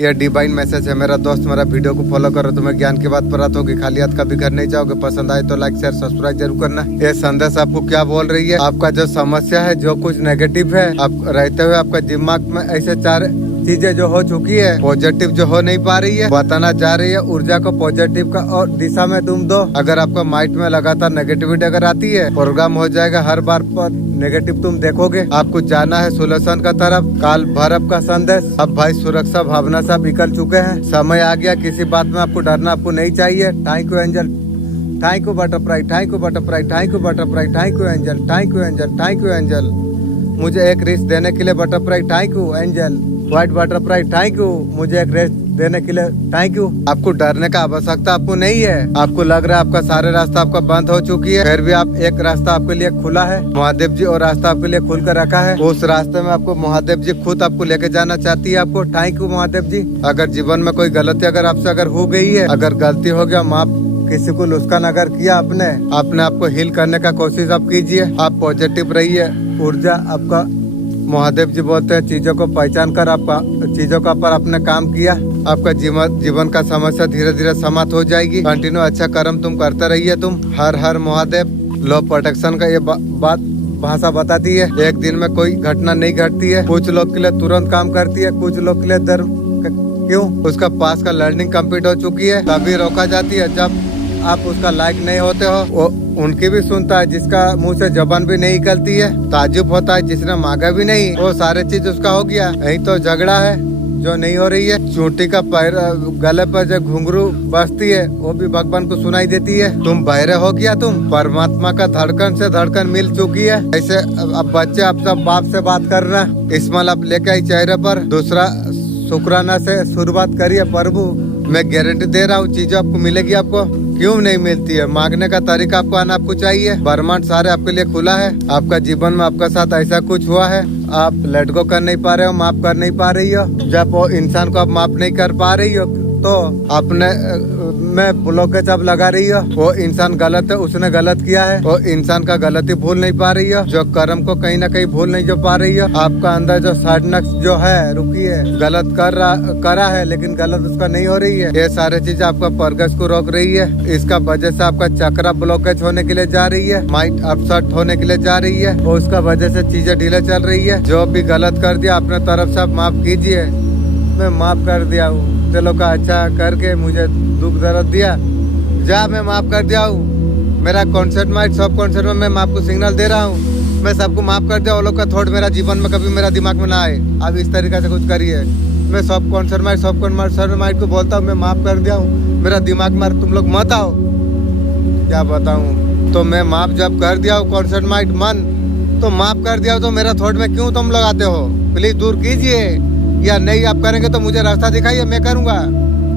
ये divine message है मेरा दोस्त, मेरा वीडियो को फॉलो करो, तुम्हें ज्ञान की बात प्राप्त होगी, खाली हाथ कभी घर नहीं जाओगे। पसंद आए तो लाइक शेयर सब्सक्राइब जरूर करना। ये संदेश आपको क्या बोल रही है, आपका जो समस्या है, जो कुछ नेगेटिव है आप रहते हुए आपका दिमाग में ऐसे 4 चीजें जो हो चुकी है, पॉजिटिव जो हो नहीं पा रही है, बताना जा रही है। ऊर्जा को पॉजिटिव का और दिशा में तुम दो। अगर आपका माइंड में लगातार नेगेटिविटी अगर आती है, प्रोग्राम हो जाएगा। हर बार पर नेगेटिव तुम देखोगे। आपको जाना है सोल्यूशन का तरफ। काल भैरव का संदेश। अब भाई सुरक्षा भावना से आप निकल चुके हैं, समय आ गया। किसी बात में आपको डरना आपको नहीं चाहिए। Thank you angel, thank you butterfly, thank you butterfly, thank you butterfly, thank you angel, thank you angel, thank you angel. मुझे एक रेस्ट देने के लिए butterfly, thank you angel. White butterfly, thank you. मुझे एक रेस्ट देने के लिए थैंक यू। आपको डरने का आवश्यकता आपको नहीं है। आपको लग रहा है आपका सारे रास्ता आपका बंद हो चुकी है, फिर भी आप एक रास्ता आपके लिए खुला है। महादेव जी और रास्ता आपके लिए खुल कर रखा है। उस रास्ते में आपको महादेव जी खुद आपको लेके जाना चाहती है आपको। थैंक यू महादेव जी। अगर जीवन में कोई गलती अगर आपसे अगर हो गई है, अगर गलती हो गया, माफ, किसी को नुकसान अगर किया अपने आप को हील करने का कोशिश आप कीजिए। आप पॉजिटिव रहिए। ऊर्जा आपका महादेव जी बोलते हैं, चीजों को पहचान कर आपका चीजों का पर आपने काम किया, आपका जीवन का समस्या धीरे धीरे समाप्त हो जाएगी। कंटिन्यू अच्छा कर्म तुम करते रहिए। तुम हर हर महादेव। लॉ प्रोटेक्शन का ये बात भाषा बताती है। एक दिन में कोई घटना नहीं घटती है। कुछ लोग के लिए तुरंत काम करती है, कुछ लोग के लिए दर क्यों उसका पास का लर्निंग कंप्लीट हो चुकी है, तभी रोका जाती है। जब आप उसका लायक नहीं होते हो, वो उनकी भी सुनता है जिसका मुंह से जबान भी नहीं निकलती है। ताजुब होता है जिसने मांगा भी नहीं, वो सारे चीज उसका हो गया। यही तो झगड़ा है जो नहीं हो रही है। चोटी का पैर गले पर जो घुंघरू बजती है, वो भी भगवान को सुनाई देती है। तुम बहरे हो गया, तुम परमात्मा का धड़कन से धड़कन मिल चुकी है। ऐसे अब बच्चे आप सब बाप से बात कर रहे हैं। इस्माइल आप लेके आई चेहरे पर। दूसरा शुक्राना से शुरुआत करिए। प्रभु मैं गारंटी दे रहा हूँ चीजें आपको मिलेगी। आपको क्यों नहीं मिलती है, मांगने का तरीका आपको आना आपको चाहिए। ब्रह्मांड सारे आपके लिए खुला है। आपका जीवन में आपका साथ ऐसा कुछ हुआ है, आप लेट गो कर नहीं पा रहे हो, माफ कर नहीं पा रही हो। जब वो इंसान को आप माफ नहीं कर पा रही हो, तो अपने में ब्लॉकेज आप लगा रही हो। वो इंसान गलत है, उसने गलत किया है। वो इंसान का गलती भूल नहीं पा रही हो, जो कर्म को कहीं ना कहीं भूल नहीं जो पा रही हो। आपका अंदर जो साइडनक्स जो है, रुकिए, गलत करा है लेकिन गलत उसका नहीं हो रही है। ये सारे चीजें आपका परगस को रोक रही है। इसका वजह से आपका चक्रा ब्लॉकेज होने के लिए जा रही है, माइंड अपसेट होने के लिए जा रही है, और उसका वजह से चीजें ढीले चल रही है। जो भी गलत कर दिया अपने तरफ से आप माफ कीजिए। मैं माफ कर दिया हूँ, चलो का अच्छा करके मुझे दुख दर्द दिया, जा मैं माफ कर दिया हूँ। मेरा कॉन्सेप्ट माइंड सब कॉन्सेप्ट में मैं आपको सिग्नल दे रहा हूँ। मैं सबको माफ कर दिया। वो लोग का थॉट मेरा जीवन में कभी मेरा दिमाग में ना आए। आप इस तरीके से कुछ करिए। मैं सब कॉन्सेप्ट माइंड सब कॉन्सेप्ट माइंड को बोलता हूँ मैं माफ कर दिया हूँ। मेरा दिमाग में तुम लोग मत आओ। क्या बताऊँ, तो मैं माफ जब कर दिया हूँ कॉन्सेप्ट माइंड मन, तो माफ कर दिया हो, तो मेरा थॉट में क्यों तुम लोग आते हो? प्लीज दूर कीजिए, या नहीं आप करेंगे तो मुझे रास्ता दिखाइए, मैं करूंगा।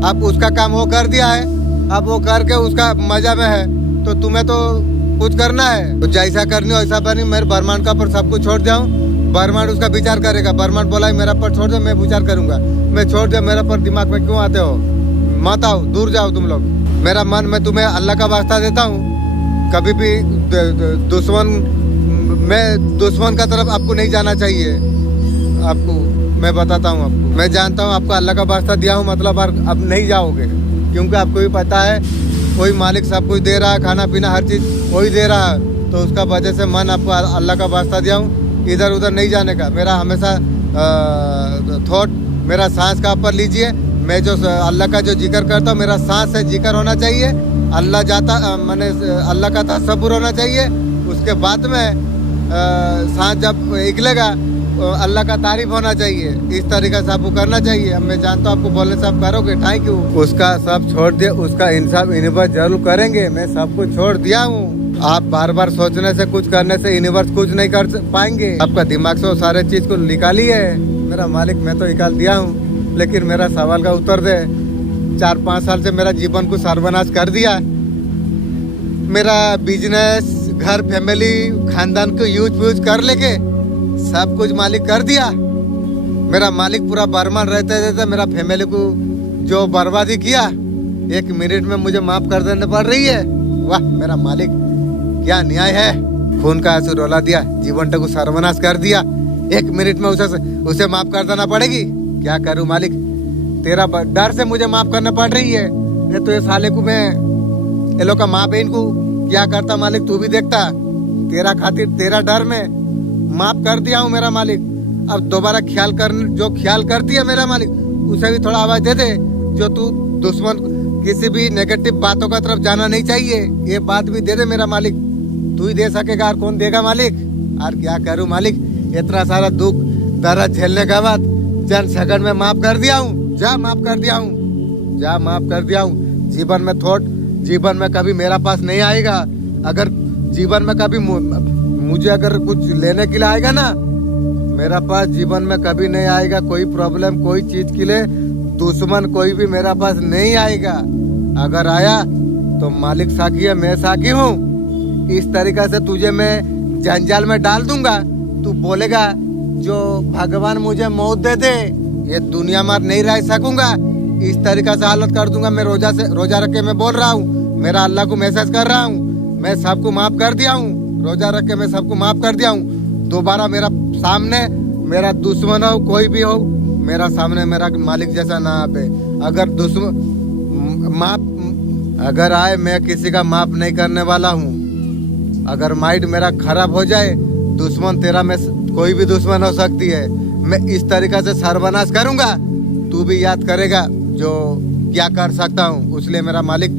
आप उसका काम वो कर दिया है, अब वो करके उसका मजा में है, तो तुम्हें तो कुछ करना है। तो जैसा करनी हो ऐसा बनी। मेरे ब्रह्मांड का पर सब कुछ छोड़ जाऊं, ब्रह्मांड उसका विचार करेगा। ब्रह्मांड बोला है मेरा पर छोड़ दो, मैं विचार करूंगा। मैं छोड़ दिया, मेरा पर दिमाग में क्यों आते हो? मत आओ, दूर जाओ तुम लोग। मेरा मन में तुम्हें अल्लाह का वास्ता देता हूँ। कभी भी दुश्मन का तरफ आपको नहीं जाना चाहिए। आपको मैं बताता हूँ, आपको मैं जानता हूँ, आपको अल्लाह का वास्ता दिया हूँ, मतलब अब नहीं जाओगे, क्योंकि आपको भी पता है कोई मालिक सब कुछ दे रहा है, खाना पीना हर चीज वही दे रहा है। तो उसका वजह से मन आपको अल्लाह का वास्ता दिया हूँ, इधर उधर नहीं जाने का। मेरा हमेशा थॉट मेरा सांस का ऊपर लीजिए। मैं जो अल्लाह का जो जिक्र करता हूँ, मेरा सांस से जिक्र होना चाहिए। अल्लाह जाता मैंने अल्लाह का तसव्वुर होना चाहिए। उसके बाद में सांस जब निकलेगा अल्लाह का तारीफ होना चाहिए। इस तरीके से आपको करना चाहिए। अब मैं जानता हूँ आपको बोलने से आप करोगे, थैंक यू। उसका सब छोड़ दिया, उसका इंसाफ यूनिवर्स जरूर करेंगे। मैं सब कुछ छोड़ दिया हूँ। आप बार बार सोचने से कुछ करने से यूनिवर्स कुछ नहीं कर पाएंगे। आपका दिमाग से वो सारे चीज को निकालिए। मेरा मालिक मैं तो निकाल दिया हूँ, लेकिन मेरा सवाल का उत्तर दे। 4-5 साल से मेरा जीवन को सर्वनाश कर दिया। मेरा बिजनेस, घर, फैमिली, खानदान को यूज कर लेके सब कुछ मालिक कर दिया। मेरा मालिक पूरा बर्बाद रहते रहते मेरा फैमिली को जो बर्बादी किया, 1 मिनट में मुझे माफ कर देने पड़ रही है। वाह मेरा मालिक, क्या न्याय है। खून का आंसू रुला दिया, जीवन को सर्वनाश कर दिया। 1 मिनट में उसे माफ कर देना पड़ेगी। क्या करूं मालिक, तेरा डर से मुझे माफ करना पड़ रही है। ये तो ये साले को मैं ये लोग का माँ बहन को क्या करता मालिक, तू भी देखता। तेरा खातिर तेरा डर में माफ कर दिया हूँ मेरा मालिक। अब दोबारा जो ख्याल करती है मेरा मालिक, उसे भी थोड़ा आवाज दे दे। जो तू दुश्मन किसी भी नेगेटिव बातों का तरफ जाना नहीं चाहिए, ये बात भी दे दे मेरा मालिक। तू ही दे सकेगा और कौन देगा मालिक। और क्या करूँ मालिक, इतना सारा दुख दर्द झेलने के बाद चंद सेकंड में माफ कर दिया हूँ। जा माफ कर दिया हूँ, जा माफ कर दिया हूँ। जीवन में कभी मेरा पास नहीं आएगा। अगर जीवन में कभी मुझे अगर कुछ लेने के लिए आएगा ना, मेरा पास जीवन में कभी नहीं आएगा। कोई प्रॉब्लम कोई चीज के लिए दुश्मन कोई भी मेरा पास नहीं आएगा। अगर आया तो मालिक साकी है, मैं साकी हूँ। इस तरीका से तुझे मैं जंजाल में डाल दूंगा। तू बोलेगा जो भगवान मुझे मौत दे दे, ये दुनिया में नहीं रह सकूंगा। इस तरीका से हालत कर दूंगा। मैं रोजा रख के मैं बोल रहा हूँ, मेरा अल्लाह को मैसेज कर रहा हूँ। मैं सबको माफ कर दिया हूँ, रोजा रख के मैं सबको माफ कर दिया हूँ। दोबारा मेरा सामने मेरा दुश्मन हो कोई भी हो, मेरा सामने मेरा मालिक जैसा ना आए। अगर अगर आए, मैं किसी का माफ नहीं करने वाला हूँ। अगर माइंड मेरा खराब हो जाए, दुश्मन तेरा में कोई भी दुश्मन हो सकती है। मैं इस तरीका से सर्वनाश करूंगा, तू भी याद करेगा जो क्या कर सकता हूँ। इसलिए मेरा मालिक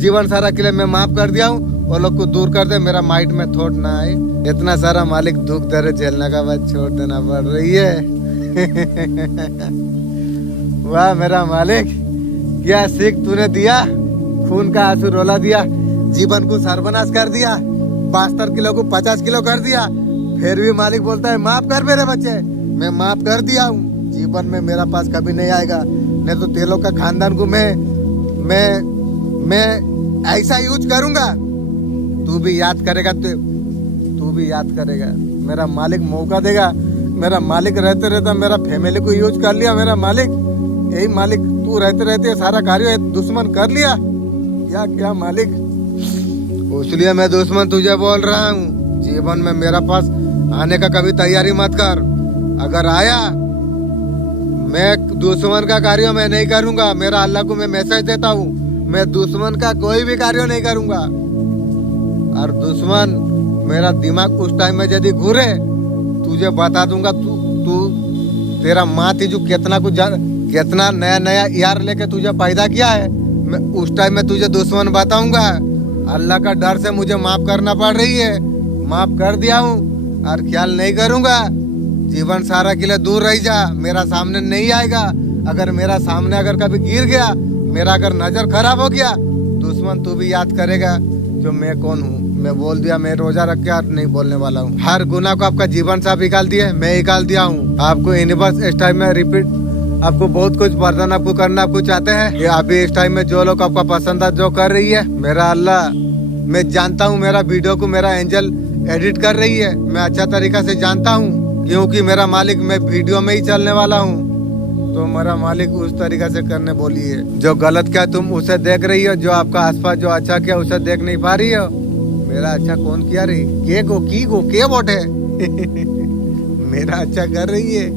जीवन सारा के लिए मैं माफ कर दिया हूँ। वो लोग को दूर कर दे, मेरा माइंड में थॉट ना आए। इतना सारा मालिक दुख दर्द झेलने का बाद छोड़ देना पड़ रही है। वाह मेरा मालिक, क्या सीख तूने दिया। खून का आंसू रोला दिया, जीवन को सर्वनाश कर दिया, 72 किलो को 50 किलो कर दिया। फिर भी मालिक बोलता है माफ कर मेरे बच्चे। मैं माफ कर दिया हूँ। जीवन में मेरा पास कभी नहीं आएगा। नहीं तो तेलों का खानदान को मैं ऐसा यूज करूंगा। तू भी याद करेगा, तू भी याद करेगा। मेरा मालिक मौका देगा। मेरा मालिक रहते रहता मेरा फैमिली को यूज कर लिया। मेरा मालिक यही मालिक, तू रहते रहते सारा कार्य दुश्मन कर लिया। क्या मालिक, इसलिए मैं दुश्मन तुझे बोल रहा हूँ। जीवन में मेरा पास आने का कभी तैयारी मत कर। अगर आया, मैं दुश्मन का कार्य मैं नहीं करूंगा। मेरा अल्लाह को मैं मैसेज देता हूँ, मैं दुश्मन का कोई भी कार्य नहीं करूंगा। और दुश्मन मेरा दिमाग उस टाइम में यदि घूरे, तुझे बता दूंगा। तू तेरा माँ थी जो कितना नया यार लेके तुझे पैदा किया है। मैं उस टाइम में तुझे दुश्मन बताऊंगा। अल्लाह का डर से मुझे माफ करना पड़ रही है। माफ कर दिया हूँ और ख्याल नहीं करूंगा। जीवन सारा के लिए दूर रह जा, मेरा सामने नहीं आएगा। अगर मेरा सामने अगर कभी गिर गया, मेरा अगर नजर खराब हो गया, दुश्मन तू भी याद करेगा जो मैं कौन हूँ। मैं बोल दिया, मैं रोजा रख के नहीं बोलने वाला हूँ। हर गुनाह को आपका जीवन से आप निकाल दिए, मैं निकाल दिया हूँ। आपको यूनिवर्स इस टाइम में रिपीट, आपको बहुत कुछ वरदान आपको करना आपको चाहते हैं। ये अभी इस टाइम में जो लोग आपका पसंद है जो कर रही है, मेरा अल्लाह, मैं जानता हूँ मेरा वीडियो को मेरा एंजल एडिट कर रही है। मैं अच्छा तरीका से जानता हूँ, क्योंकि मेरा मालिक मैं वीडियो में ही चलने वाला हूँ। तो मेरा मालिक उस तरीका से करने बोली है। जो गलत क्या तुम उसे देख रही हो, जो आपका आसपास जो अच्छा क्या उसे देख नहीं पा रही हो। मेरा अच्छा कौन किया रही के बोटे मेरा अच्छा कर रही है।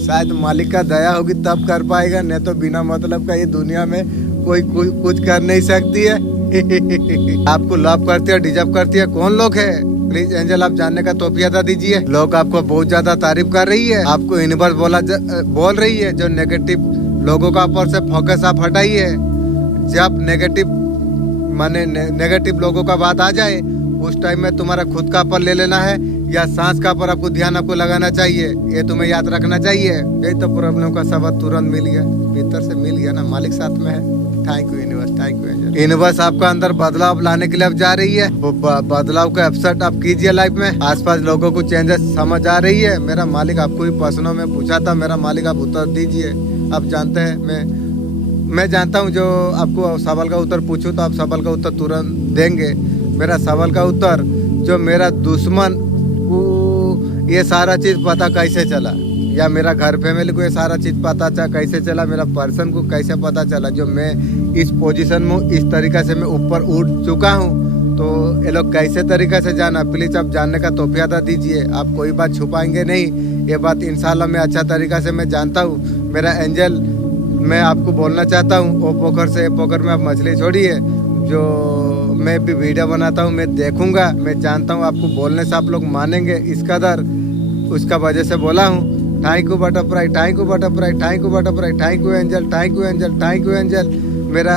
शायद मालिक का दया होगी तब कर पाएगा, नहीं तो बिना मतलब का ये दुनिया में कोई कुछ कर नहीं सकती है। आपको लव करती है, डिजर्व करती है, कौन लोग है? प्लीज एंजल आप जानने का तौफीक दीजिए। लोग आपको बहुत ज्यादा तारीफ कर रही है, आपको यूनिवर्स बोल रही है जो नेगेटिव लोगों का ऊपर से फोकस आप हटाइए। जब नेगेटिव लोगों का बात आ जाए, उस टाइम में तुम्हारा खुद का पर ले लेना है या सांस का पर आपको ध्यान आपको लगाना चाहिए। ये तुम्हें याद रखना चाहिए। यही तो प्रॉब्लम का सबक तुरंत मिल गया, भीतर से मिल गया ना, मालिक साथ में है। Thank you universe, thank you angel. Universe आपका अंदर बदलाव लाने के लिए अब जा रही है। वो बदलाव का एफर्ट आप कीजिए लाइफ में। आसपास लोगों को चेंजेस समझ आ रही है। मेरा मालिक आपको ही प्रश्नों में पूछा था, मेरा मालिक आप उत्तर दीजिए। आप जानते हैं मैं जानता हूँ जो आपको सवाल का उत्तर पूछूं तो आप सवाल का उत्तर तुरंत देंगे। मेरा सवाल का उत्तर, जो मेरा दुश्मन को ये सारा चीज पता कैसे चला, या मेरा घर फैमिली को ये सारा चीज पता कैसे चला, मेरा पर्सन को कैसे पता चला जो मैं इस पोजीशन में इस तरीका से मैं ऊपर उठ चुका हूँ। तो ये लोग कैसे तरीका से जाना, प्लीज आप जानने का तौफीक दीजिए। आप कोई बात छुपाएंगे नहीं, ये बात इंशाल्लाह मैं अच्छा तरीका से मैं जानता हूँ। मेरा एंजल मैं आपको बोलना चाहता हूँ, वो पोखर से पोखर में आप मछली छोड़िए। जो मैं भी वीडियो बनाता हूँ मैं देखूंगा, मैं जानता हूँ आपको बोलने से आप लोग मानेंगे इस कदर, उसका वजह से बोला हूँ। Thank you butterfly, thank you butterfly, thank you butterfly, thank you angel, thank you angel, thank you angel.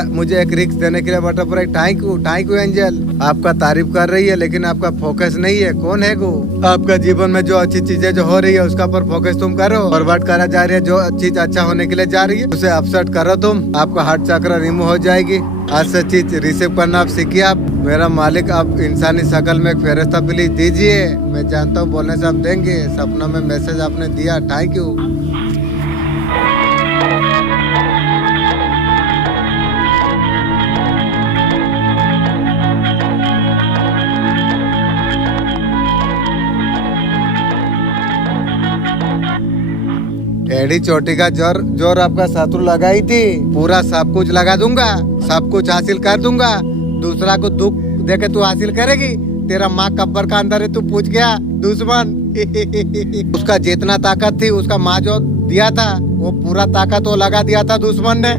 मुझे एक रिक्स देने के लिए बटरफ्लाई, थैंक यू एंजल। आपका तारीफ कर रही है लेकिन आपका फोकस नहीं है। कौन है वो? आपका जीवन में जो अच्छी चीजें जो हो रही है उसका पर फोकस तुम करो। फॉरवर्ड करा जा रही है, जो चीज अच्छा होने के लिए जा रही है उसे अपसेट करो तुम, आपका हार्ट चक्र रिमूव हो जाएगी। आज से चीज रिसीव करना आप सीखिए। आप मेरा मालिक, आप इंसानी शकल में एक फेरिस्ता प्लीज दीजिए। मैं जानता हूँ बोलने से आप देंगे। सपना में मैसेज आपने दिया, थैंक यू। एड़ी चोटी का जोर आपका शत्रु लगाई थी, पूरा सब कुछ लगा दूंगा, सब कुछ हासिल कर दूंगा। दूसरा को दुख देके तू हासिल करेगी? तेरा माँ कब्र का अंदर है, तू पूछ गया दुश्मन। उसका जितना ताकत थी उसका माँ जो दिया था वो पूरा ताकत वो लगा दिया था दुश्मन ने।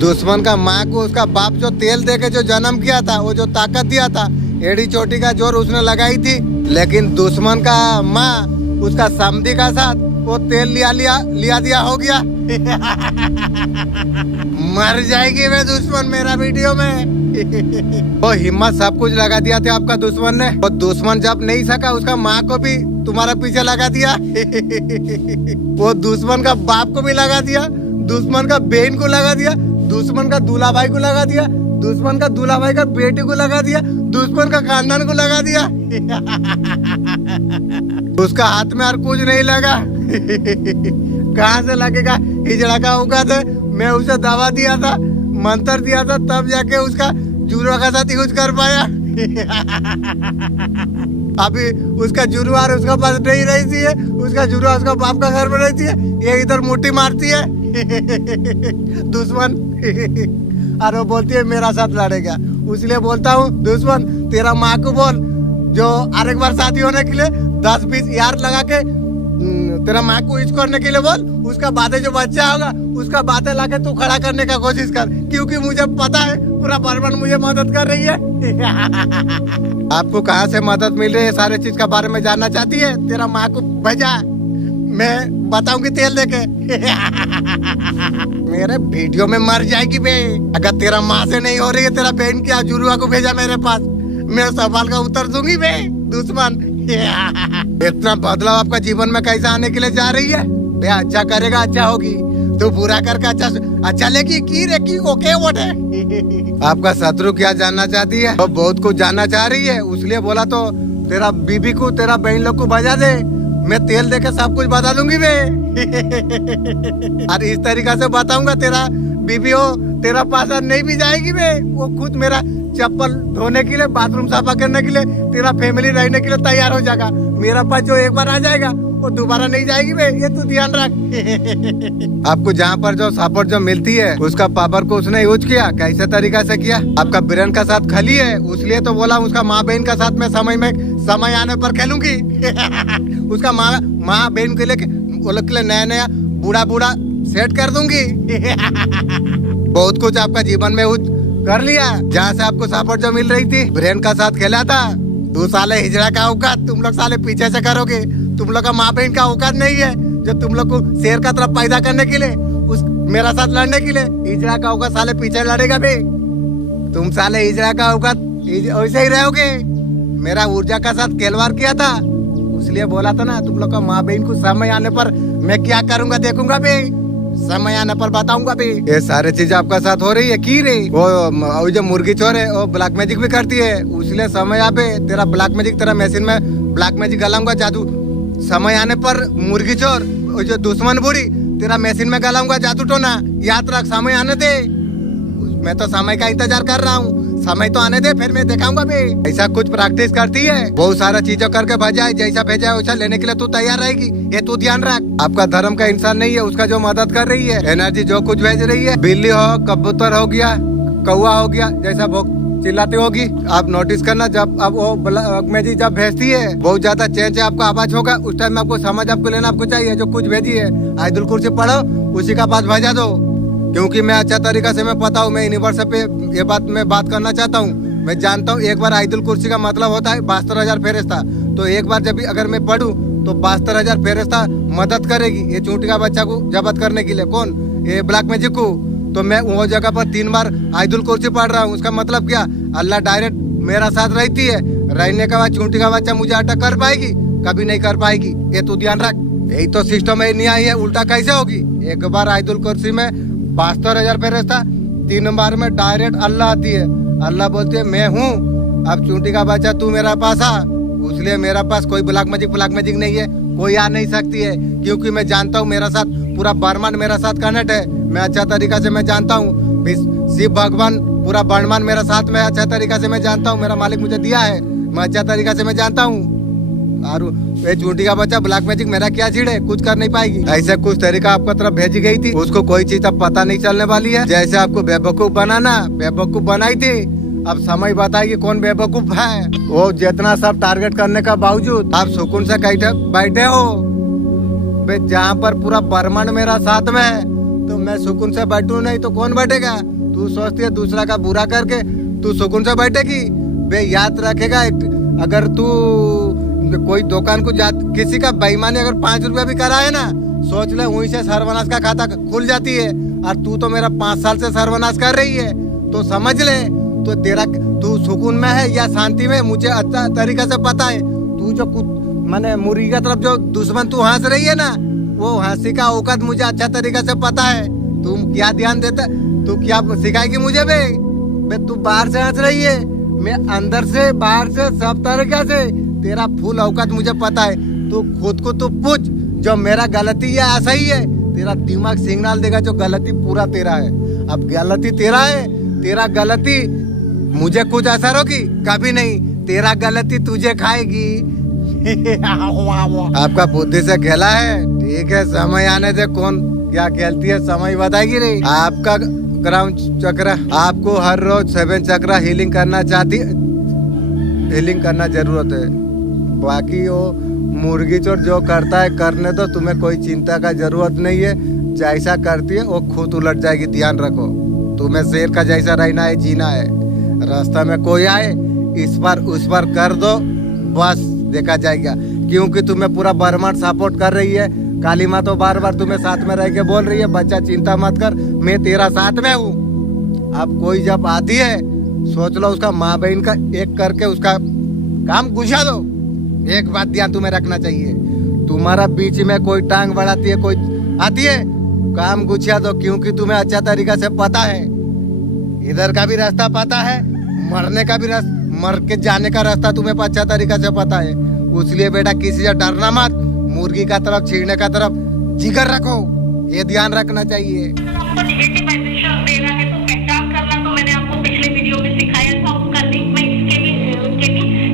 दुश्मन का माँ को उसका बाप जो तेल देके जो जन्म किया था, वो जो ताकत दिया था, एड़ी चोटी का जोर उसने लगाई थी। लेकिन दुश्मन का माँ उसका समधी का साथ वो तेल लिया दिया हो गया। मर जाएगी वे दुश्मन मेरा वीडियो में। वो हिम्मत सब कुछ लगा दिया था आपका दुश्मन ने। वो दुश्मन जब नहीं सका उसका माँ को भी तुम्हारा पीछे लगा दिया। वो दुश्मन का बाप को भी लगा दिया, दुश्मन का बहन को लगा दिया, दुश्मन का दूल्हा भाई को लगा दिया, दुश्मन का दूल्हा भाई का बेटे को लगा दिया, दुश्मन का खानदान को लगा दिया। उसका हाथ में और कुछ नहीं लगा। कहाँ से लगेगा? हिजड़ा का औकात है। मैं उसे दवा दिया था, मंत्र दिया था, तब जाके उसका जुड़वा का साथ यूज कर पाया। अभी उसका जुड़वा उसका पास नहीं रहती है, उसका जुड़वा उसका बाप का घर में रहती है, ये इधर मुट्ठी मारती है दुश्मन। और वो बोलती है मेरा साथ लड़ेगा। इसलिए बोलता हूँ दुश्मन, तेरा माँ को बोल जो हर एक बार शादी होने के लिए 10-20 यार लगा के तेरा माँ को यूज करने के लिए बोल। उसका बातें जो बच्चा होगा उसका बातें लाके तू खड़ा करने का कोशिश कर, क्योंकि मुझे पता है पूरा बर्बन मुझे मदद कर रही है। आपको कहाँ से मदद मिल रही है सारे चीज का बारे में जानना चाहती है? तेरा माँ को भेजा, मैं बताऊंगी तेल देके। मेरे वीडियो में मर जाएगी बे। अगर तेरा माँ से नहीं हो रही है, तेरा बहन की जुड़वा को भेजा मेरे पास, मैं सवाल का उत्तर दूंगी बे दुश्मन। इतना बदलाव आपका जीवन में कैसे आने के लिए जा रही है? बे अच्छा करेगा अच्छा होगी, तू बुरा करके अच्छा लेगी की ओके वोट है। आपका शत्रु क्या जानना चाहती है? वो बहुत कुछ जानना चाह रही है, इसलिए बोला तो तेरा बीबी को तेरा बहन लोग को बजा दे, मैं तेल देके सब कुछ बता दूंगी बे। और इस तरीका से बताऊंगा तेरा बीबी हो तेरा पास नहीं भी जाएगी बे, वो खुद मेरा चप्पल धोने के लिए, बाथरूम साफा करने के लिए, तेरा फैमिली रहने के लिए तैयार हो जाएगा। मेरा पास जो एक बार आ जाएगा वो दोबारा नहीं जाएगी बे, ये तू ध्यान रख। आपको जहाँ पर जो सपोर्ट जो मिलती है उसका पावर को उसने यूज किया, कैसे तरीका से किया? आपका ब्रेन का साथ खाली है, इसलिए तो बोला उसका माँ बहन का साथ में समय आने पर खेलूंगी। उसका माँ बहन के लिए नया बूढ़ा सेट कर दूंगी। बहुत कुछ आपका जीवन में कर लिया, जहाँ से आपको सपोर्ट जो मिल रही थी, ब्रेन का साथ खेला था। तू साले हिजड़ा का औकात तुम लोग साले पीछे से करोगे। तुम लोग का माँ बहन का औकात नहीं है जो तुम लोग को शेर का तरफ पैदा करने के लिए, उस मेरा साथ लड़ने के लिए। हिजड़ा का औकात साले पीछे लड़ेगा बे। तुम साले हिजड़ा का औकात वैसे ही रहोगे। मेरा ऊर्जा का साथ खिलवाड़ किया था, इसलिए बोला था ना तुम लोग का माँ बहन को समय आने पर मैं क्या करूंगा देखूंगा बे, समय आने पर बताऊंगा भी। ये सारे चीज आपका साथ हो रही है की रे? वो जो मुर्गी चोर है वो ब्लैक मैजिक भी करती है, इसलिए समय आवे तेरा ब्लैक मैजिक, तेरा मशीन में ब्लैक मैजिक गलाऊंगा जादू। समय आने पर मुर्गी चोर, वो जो दुश्मन बुरी, तेरा मशीन में गलाऊंगा जादू टोना। याद रख, समय आने दे। मैं तो समय का इंतजार कर रहा हूँ, समय तो आने दे, फिर मैं दिखाऊंगा भी। ऐसा कुछ प्रैक्टिस करती है, बहुत सारा चीजों करके भेजा है, जैसा भेजा है वैसा लेने के लिए तू तैयार रहेगी, ये तू ध्यान रख। आपका धर्म का इंसान नहीं है, उसका जो मदद कर रही है, एनर्जी जो कुछ भेज रही है, बिल्ली हो, कबूतर हो गया, कौआ हो गया, जैसा चिल्लाती होगी, आप नोटिस करना। जब अब वो ब्लैक मैजिक जब भेजती है, बहुत ज्यादा चेंज आपका आवाज होगा, उस टाइम में आपको समझ आपको लेना आपको चाहिए। जो कुछ भेजी है आयतुल कुर्सी पढ़ो, उसी का पास भेजा दो, क्योंकि मैं अच्छा तरीका से मैं पता हूँ, मैं यूनिवर्सिटी पे ये बात मैं बात करना चाहता हूँ। मैं जानता हूँ एक बार आयतुल कुर्सी का मतलब होता है 72,000 फेरिस्ता। तो एक बार जब भी अगर मैं पढ़ूँ तो 72,000 फेरिस्ता मदद करेगी ये चूंटी का बच्चा को जब्त करने के लिए। कौन? ये ब्लैक मैजिक को। तो मैं वो जगह पर 3 बार आयतुल कुर्सी पढ़ रहा हूँ। उसका मतलब क्या? अल्लाह डायरेक्ट मेरा साथ रहती है। रहने के बाद चूंटी का बच्चा मुझे अटैक कर पाएगी? कभी नहीं कर पाएगी, ये तू ध्यान रख। यही तो सिस्टम है, नहीं आई है, उल्टा कैसे होगी? एक बार आयतुल कुर्सी में 72,000 फेरिस्ता, 3 बार में डायरेक्ट अल्लाह आती है। अल्लाह बोलती है मैं हूँ, अब चूंटी का बच्चा तू मेरा पास आ। इसलिए मेरा पास कोई ब्लैक मैजिक नहीं है, कोई आ नहीं सकती है, क्योंकि मैं जानता हूँ मेरा साथ पूरा ब्रह्मांड मेरा साथ कनेक्ट है। मैं अच्छा तरीका से मैं जानता हूँ, शिव भगवान पूरा ब्रह्मांड मेरा साथ में अच्छा तरीका से मैं जानता हूँ। मेरा मालिक मुझे दिया है, मैं अच्छा तरीका से मैं जानता हूँ। और ये चूंटी का बच्चा ब्लैक मैजिक मेरा क्या छिड़े, कुछ कर नहीं पाएगी। ऐसे कुछ तरीका आपका तरफ भेजी गई थी, उसको कोई चीज अब पता नहीं चलने वाली है। जैसे आपको बेवकूफ बनाना, बेवकूफ बनाई थी, अब समय बताइए कौन बेवकूफ है। वो जितना सब टारगेट करने का बावजूद आप सुकून से बैठे हो। जहाँ पर पूरा ब्रह्मांड मेरा साथ में है तो मैं सुकून से बैठूं नहीं तो कौन बैठेगा? तू सोचती है दूसरा का बुरा करके तू सुकून से बैठेगी? बे याद रखेगा, अगर तू कोई दुकान को किसी का बेईमानी अगर 5 रुपया भी कराए ना, सोच ले वहीं से सर्वनाश का खाता खुल जाती है। और तू तो मेरा 5 साल से सर्वनाश कर रही है, तो समझ ले तो तू सुकून में है या शांति में, मुझे अच्छा तरीका से पता है। तू जो मैंने मुर्गी की तरफ जो दुश्मन तू हंस रही है ना, वो हंसी का औकात मुझे अच्छा तरीका से पता है। तुम क्या ध्यान देता, तू क्या सिखाएगी मुझे? बे तू बाहर से हंस रही है, मैं अंदर से बाहर से सब तरीका से तेरा फुल औकात मुझे पता है। तू खुद को तू पूछ, जो मेरा गलती है ऐसा ही है। तेरा दिमाग सिग्नल देगा जो गलती पूरा तेरा है। अब गलती तेरा है, तेरा गलती मुझे कुछ असर होगी? कभी नहीं, तेरा गलती तुझे खाएगी। आपका बुद्धि से खेला है, ठीक है, समय आने से कौन क्या खेलती है समय बताएगी नहीं। आपका क्राउन चक्र, आपको हर रोज 7 चक्र हीलिंग करना हीलिंग करना जरूरत है। बाकी वो मुर्गी चोर जो करता है करने दो, तुम्हें कोई चिंता का जरूरत नहीं है। जैसा करती है वो खुद उलट जाएगी, ध्यान रखो। तुम्हें शेर का जैसा रहना है, जीना है। रास्ता में कोई आए इस बार उस बार कर दो, बस देखा जाएगा। क्योंकि तुम्हें पूरा ब्रह्मांड सपोर्ट कर रही है। काली माँ तो बार बार तुम्हें साथ में रह के बोल रही है, बच्चा चिंता मत कर, मैं तेरा साथ में हूँ। अब कोई जब आती है सोच लो उसका माँ बहन का एक करके उसका काम गुछा दो। एक बात ध्यान तुम्हें रखना चाहिए, तुम्हारा बीच में कोई टांग बढ़ाती है, कोई आती है, काम गुछा दो। क्योंकि तुम्हें अच्छा तरीका से पता है, इधर का भी रास्ता पता है, मरने का भी रास्ता, मर के जाने का रास्ता तुम्हें अच्छा तरीका से पता है। इसलिए बेटा किसी से डरना मत, मुर्गी का तरफ छीड़ने का तरफ जिगर रखो, ये ध्यान रखना चाहिए। आपको नेगेटिव वाइब्रेशन दे रहा है तो पहचान करना, तो मैंने आपको पिछले वीडियो में सिखाया था, उसका लिंक मैं इसके भी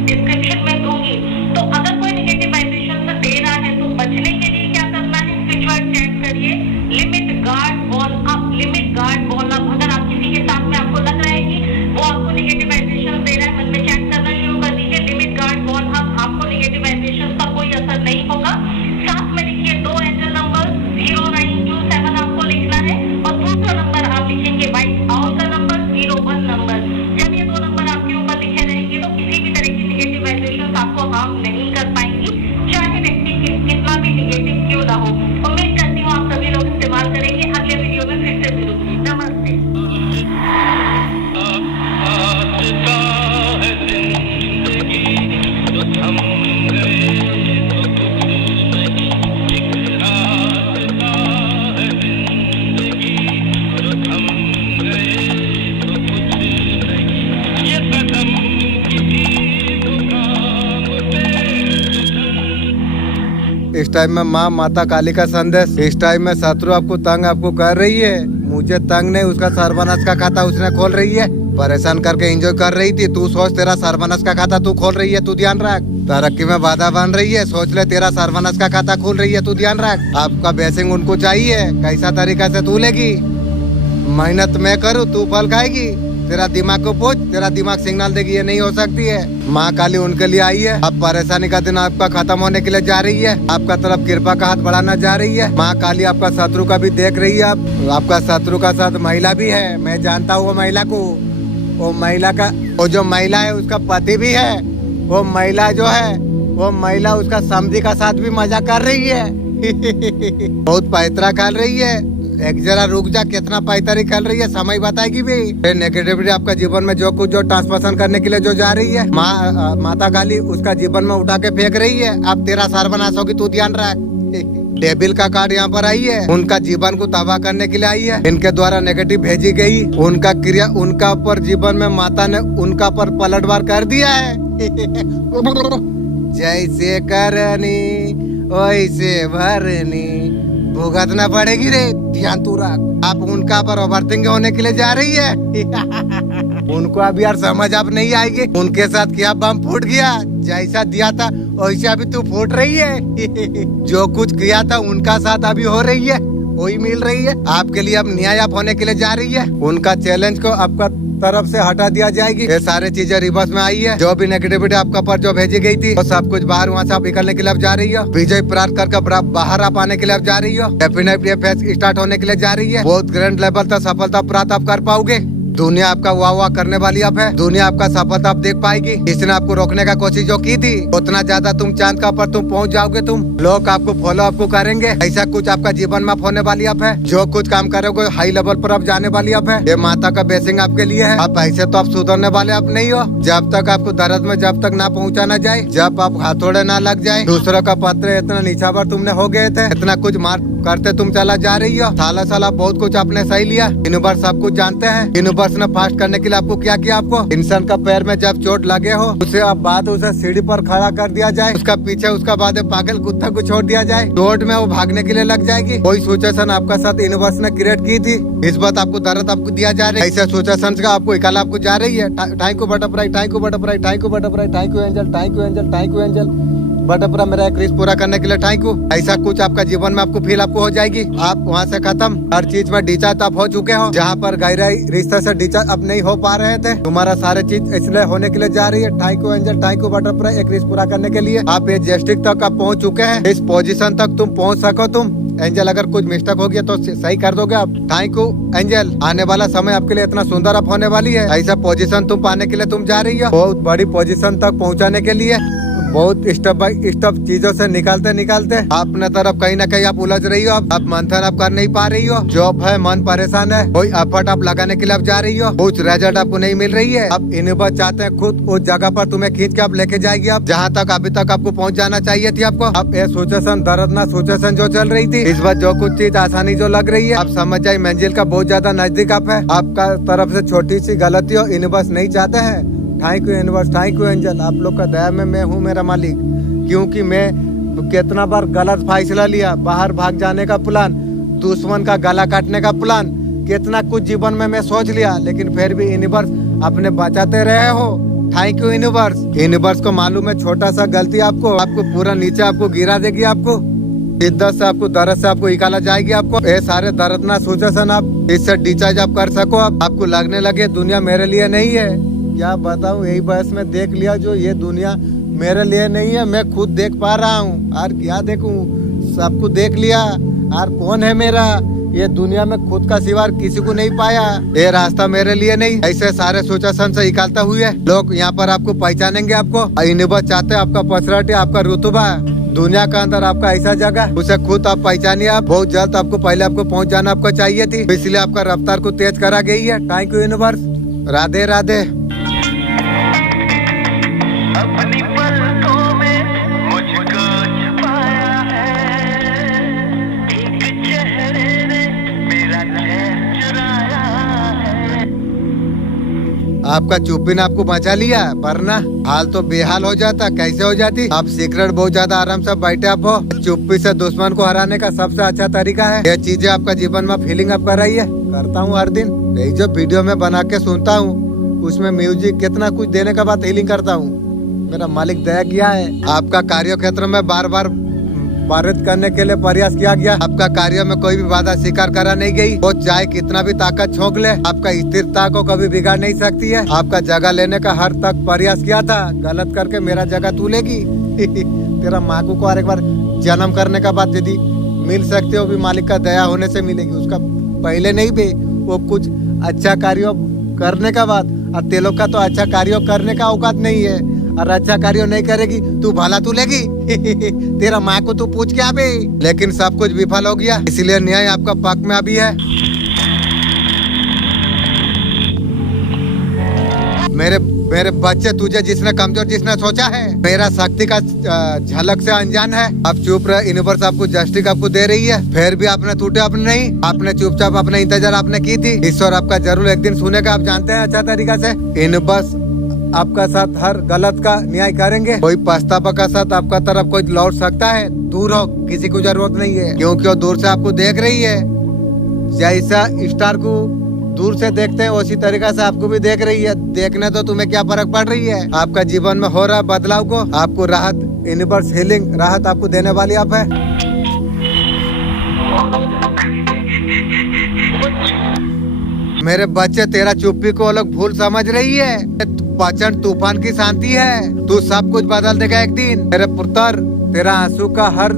डिस्क्रिप्शन में दूंगी। तो अगर कोई नेगेटिव वाइब्रेशन दे रहा है तो बचने के लिए क्या करना है? स्पिरिचुअल चैट करिए, limit guard ball up, limit guard ball up. अगर आप किसी के साथ में आपको लग रहा है कि वो आपको नेगेटिव वाइब्रेशन दे रहा है, मन में चैट करना शुरू कर दीजिए, लिमिट गार्ड बॉल अप। आपको नेगेटिव वाइब्रेशन का कोई असर नहीं होगा। साथ में लिखिए 2 एंजल नंबर 0927 आपको लिखना है, और दूसरा नंबर आप लिखेंगे व्हाइट आउल का नंबर 01 नंबर। जब ये 2 नंबर आपके ऊपर लिखे रहेंगे तो किसी भी तरह की नेगेटिव वाइब्रेशन आपको हार्म नहीं कर पाएंगी, चाहे व्यक्ति कितना भी नेगेटिव क्यों ना हो। उम्मीद करती हूँ आप सभी लोग इस्तेमाल करेंगे। अगले वीडियो में फिर से मिलूंगी। नमस्ते। इस टाइम में माँ माता काली का संदेश। इस टाइम में शत्रु आपको तंग आपको कर रही है, मुझे तंग नहीं, उसका सर्वनाश का खाता उसने खोल रही है, परेशान करके एंजॉय कर रही थी। तू सोच तेरा सर्वनाश का खाता तू खोल रही है, तू ध्यान रख। तरक्की में बाधा बन रही है, सोच ले तेरा सर्वनाश का खाता खोल रही है, तू ध्यान रख। आपका ब्लेसिंग उनको चाहिए, कैसा तरीका से तू लेगी? मेहनत मैं करूँ तू फल खाएगी, तेरा दिमाग को पूछ, तेरा दिमाग सिग्नल देगी ये नहीं हो सकती है। माँ काली उनके लिए आई है। अब परेशानी का दिन आपका खत्म होने के लिए जा रही है, आपका तरफ कृपा का हाथ बढ़ाना जा रही है। माँ काली आपका शत्रु का भी देख रही है। आपका शत्रु का साथ महिला भी है, मैं जानता हूँ वो महिला को। वो महिला का, वो जो महिला है उसका पति भी है। वो महिला जो है, वो महिला उसका समझी का साथ भी मजा कर रही है। बहुत पैतरा खेल रही है। एक जरा रुक जा, कितना पैतरी खेल रही है समय बताएगी भी। नेगेटिविटी आपका जीवन में जो कुछ जो ट्रांसफर करने के लिए जो जा रही है, माता काली उसका जीवन में उठा के फेंक रही है। अब तेरा सर्वनाश होगी, तू ध्यान रख। डेबिल का कार्ड यहाँ पर आई है, उनका जीवन को तबाह करने के लिए आई है। इनके द्वारा नेगेटिव भेजी गई, उनका क्रिया उनका पर जीवन में माता ने उनका पर पलटवार कर दिया है। जैसे करनी वैसे भरनी, भुगतना पड़ेगी रे, ध्यान तू रख। आप उनका पर ओवरथिंक होने के लिए जा रही है। उनको अब यार समझ अब नहीं आएगी। उनके साथ क्या बम फूट गया, जैसा दिया था वैसा अभी तू फूट रही है। जो कुछ किया था उनका साथ अभी हो रही है, वही मिल रही है। आपके लिए अब न्याय आप होने के लिए जा रही है। उनका चैलेंज को आपका तरफ से हटा दिया जाएगी। ये सारी चीजें रिवर्स में आई है। जो भी नेगेटिविटी आपका पर जो भेजी गई थी, वो सब कुछ बाहर वहाँ से आप निकलने के लिए अब जा रही हो। विजय प्राप्त करके बाहर आप आने के लिए अब जा रही हो। डेफिनेटली फेज स्टार्ट होने के लिए जा रही है। बहुत ग्रैंड लेवल तक सफलता प्राप्त आप कर पाओगे। दुनिया आपका वाह वाह करने वाली अब है। दुनिया आपका सफलता आप देख पाएगी। इसने आपको रोकने का कोशिश जो की थी, उतना ज्यादा तुम चांद का पर तुम पहुंच जाओगे। तुम लोग आपको फॉलो आपको करेंगे। ऐसा कुछ आपका जीवन में होने वाली अब है। जो कुछ काम करोगे हाई लेवल पर अब जाने वाली अब है। ये माता का ब्लेसिंग आपके लिए है। अब ऐसे तो आप सुधरने वाले अब नहीं हो। जब तक आपको दर्द में जब तक ना पहुँचा ना जाए, जब आप हाथोड़े ना लग जाए। दूसरों का पत्र इतना नीचा पर तुमने हो गए थे, इतना कुछ मार करते तुम चला जा रही हो। साला बहुत कुछ आपने सही लिया। यूनिवर्स सब कुछ जानते हैं। यूनिवर्स ने फास्ट करने के लिए आपको क्या किया। आपको इंसान का पैर में जब चोट लगे हो, उसे अब बाद उसे सीढ़ी पर खड़ा कर दिया जाए। उसका पीछे उसका बाद पागल कुत्ता को छोड़ दिया जाए। रोड में वो भागने के लिए लग जाएगी। कोई सिचुएशन आपका साथ यूनिवर्स ने क्रिएट की थी। इस बात आपको दर्द आपको दिया जा रहा है। ऐसे सिचुएशन का आपको निकाला आपको जा रही है। Thank you butterfly, thank you butterfly, thank you butterfly, thank you angel, thank you angel, thank you angel. Butterfly मेरा एक रिस्क पूरा करने के लिए थैंक यू। ऐसा कुछ आपका जीवन में आपको फील आपको हो जाएगी। आप वहाँ से खत्म, हर चीज में डिचार्ज आप हो चुके हो। जहाँ पर गहराई रिश्ते से डिचार्ज अब नहीं हो पा रहे थे, तुम्हारा सारे चीज इसलिए होने के लिए जा रही है। Thank you angel, thank you butterfly, एक रिस्क पूरा करने के लिए। आप ये जेस्टिक तक आप पहुँच चुके हैं। इस पोजीशन तक तुम पहुँच सको। तुम एंजल अगर कुछ मिस्टेक हो गया तो सही कर दोगे आप। Thank you angel. आने वाला समय आपके लिए इतना सुंदर आप होने वाली है। ऐसा पोजीशन तुम पाने के लिए तुम जा रही हो। बहुत बड़ी पोजीशन तक पहुंचाने के लिए बहुत स्टेप बाय स्टेप चीजों से निकालते निकालते अपने तरफ कहीं ना कहीं आप उलझ रही हो। आप मंथन आप कर नहीं पा रही हो। जॉब है, मन परेशान है, कोई एफर्ट आप लगाने के लिए आप जा रही हो, कुछ रिजल्ट आपको नहीं मिल रही है। अब यूनिवर्स चाहते हैं खुद उस जगह पर तुम्हें खींच के आप लेके जाएगी। आप जहाँ तक अभी तक आपको पहुँच जाना चाहिए थी आपको। अब ये सिचुएशन दर्दनाक सिचुएशन जो चल रही थी, इस बार जो कुछ चीज आसानी जो लग रही है, आप समझ जाए मंजिल का बहुत ज्यादा नजदीक आप है। आपका तरफ से छोटी सी गलती हो, यूनिवर्स नहीं चाहते हैं। Thank you universe, thank you angel. आप लोग का दया में मैं हूँ मेरा मालिक। क्योंकि मैं कितना बार गलत फैसला लिया, बाहर भाग जाने का प्लान, दुश्मन का गला काटने का प्लान, कितना कुछ जीवन में मैं सोच लिया, लेकिन फिर भी यूनिवर्स अपने बचाते रहे हो। Thank you universe. यूनिवर्स को मालूम है छोटा सा गलती आपको पूरा नीचे आपको गिरा देगी। आपको शिद्दत से आपको दर्द से आपको निकाला जाएगी। आपको ये सारे दर्दनाक सिचुएशन आप इससे डिस्चार्ज आप कर सको। आपको लगने लगे दुनिया मेरे लिए नहीं है। क्या बताऊं, यही बहस में देख लिया जो ये दुनिया मेरे लिए नहीं है। मैं खुद देख पा रहा हूँ। और क्या देखूं, सब कुछ देख लिया। और कौन है मेरा ये दुनिया में खुद का सिवा किसी को नहीं पाया। ये रास्ता मेरे लिए नहीं। ऐसे सारे सिचुएशन से निकालता हुए लोग यहाँ पर आपको पहचानेंगे। आपको यूनिवर्स चाहते हैं आपका पर्सनालिटी, आपका रुतबा दुनिया का अंदर आपका ऐसा जगह, उसे खुद आप पहचानिए। आप बहुत जल्द आपको पहले आपको पहुँच जाना आपको चाहिए थी, इसलिए आपका रफ्तार को तेज करा गई है। Thank you universe. Radhe Radhe. अपनी पलकों में मुझको छुपाया है, एक चेहरे ने मेरा चैन चुराया है। आपका चुप्पी ने आपको बचा लिया, वरना हाल तो बेहाल हो जाता। कैसे हो जाती? आप सीक्रेट बहुत ज्यादा आराम से बैठे आप हो। चुप्पी से दुश्मन को हराने का सबसे अच्छा तरीका है। ये चीजें आपका जीवन में फीलिंग आप कर रही है। करता हूँ हर दिन यही जो वीडियो में बना के सुनता हूँ, उसमें म्यूजिक कितना कुछ देने के बाद हीलिंग करता हूँ। मेरा मालिक दया किया है। आपका कार्य क्षेत्र में बार बार पारित करने के लिए प्रयास किया गया। आपका कार्य में कोई भी बाधा स्वीकार करा नहीं गई। वो चाहे कितना भी ताकत झोंक ले, आपका स्थिरता को कभी बिगाड़ नहीं सकती है। आपका जगह लेने का हर तक प्रयास किया था, गलत करके मेरा जगह तू लेगी। तेरा माँ को और एक बार जन्म करने का बाद यदि मिल सकते हो भी मालिक का दया होने से मिलेगी, उसका पहले नहीं भी। वो कुछ अच्छा कार्य करने का बाद, और तेलों का तो अच्छा कार्य करने का औकात नहीं है, और अच्छा कार्य नहीं करेगी तू भला तू लेगी। तेरा माँ को तू पूछ के आबे। लेकिन सब कुछ विफल हो गया, इसलिए न्याय आपका पक्ष में अभी है। मेरे बच्चे, तुझे जिसने कमजोर जिसने सोचा है, मेरा शक्ति का झलक से अनजान है। अब चुप रहे, यूनिवर्स आपको जस्टिस आपको दे रही है। फिर भी आपने टूटे आपने नहीं, आपने चुपचाप अपने इंतजार आपने की थी। ईश्वर आपका जरूर एक दिन सुनेगा, आप जानते हैं अच्छा तरीका से। यूनिवर्स आपका साथ हर गलत का न्याय करेंगे। कोई पछतावा का साथ आपका तरफ कोई लौट सकता है, दूर हो, किसी को जरूरत नहीं है, क्योंकि वो दूर से आपको देख रही है। जैसा स्टार को दूर से देखते हैं उसी तरीका से आपको भी देख रही है। देखने तो तुम्हें क्या फर्क पड़ रही है। आपका जीवन में हो रहा बदलाव को आपको राहत, यूनिवर्स हीलिंग राहत आपको देने वाली आप है। मेरे बच्चे, तेरा चुप्पी को अलग भूल समझ रही है। प्रचंड तूफान की शांति है, तू सब कुछ बदल देगा एक दिन। मेरे पुत्र, तेरा आंसू का हर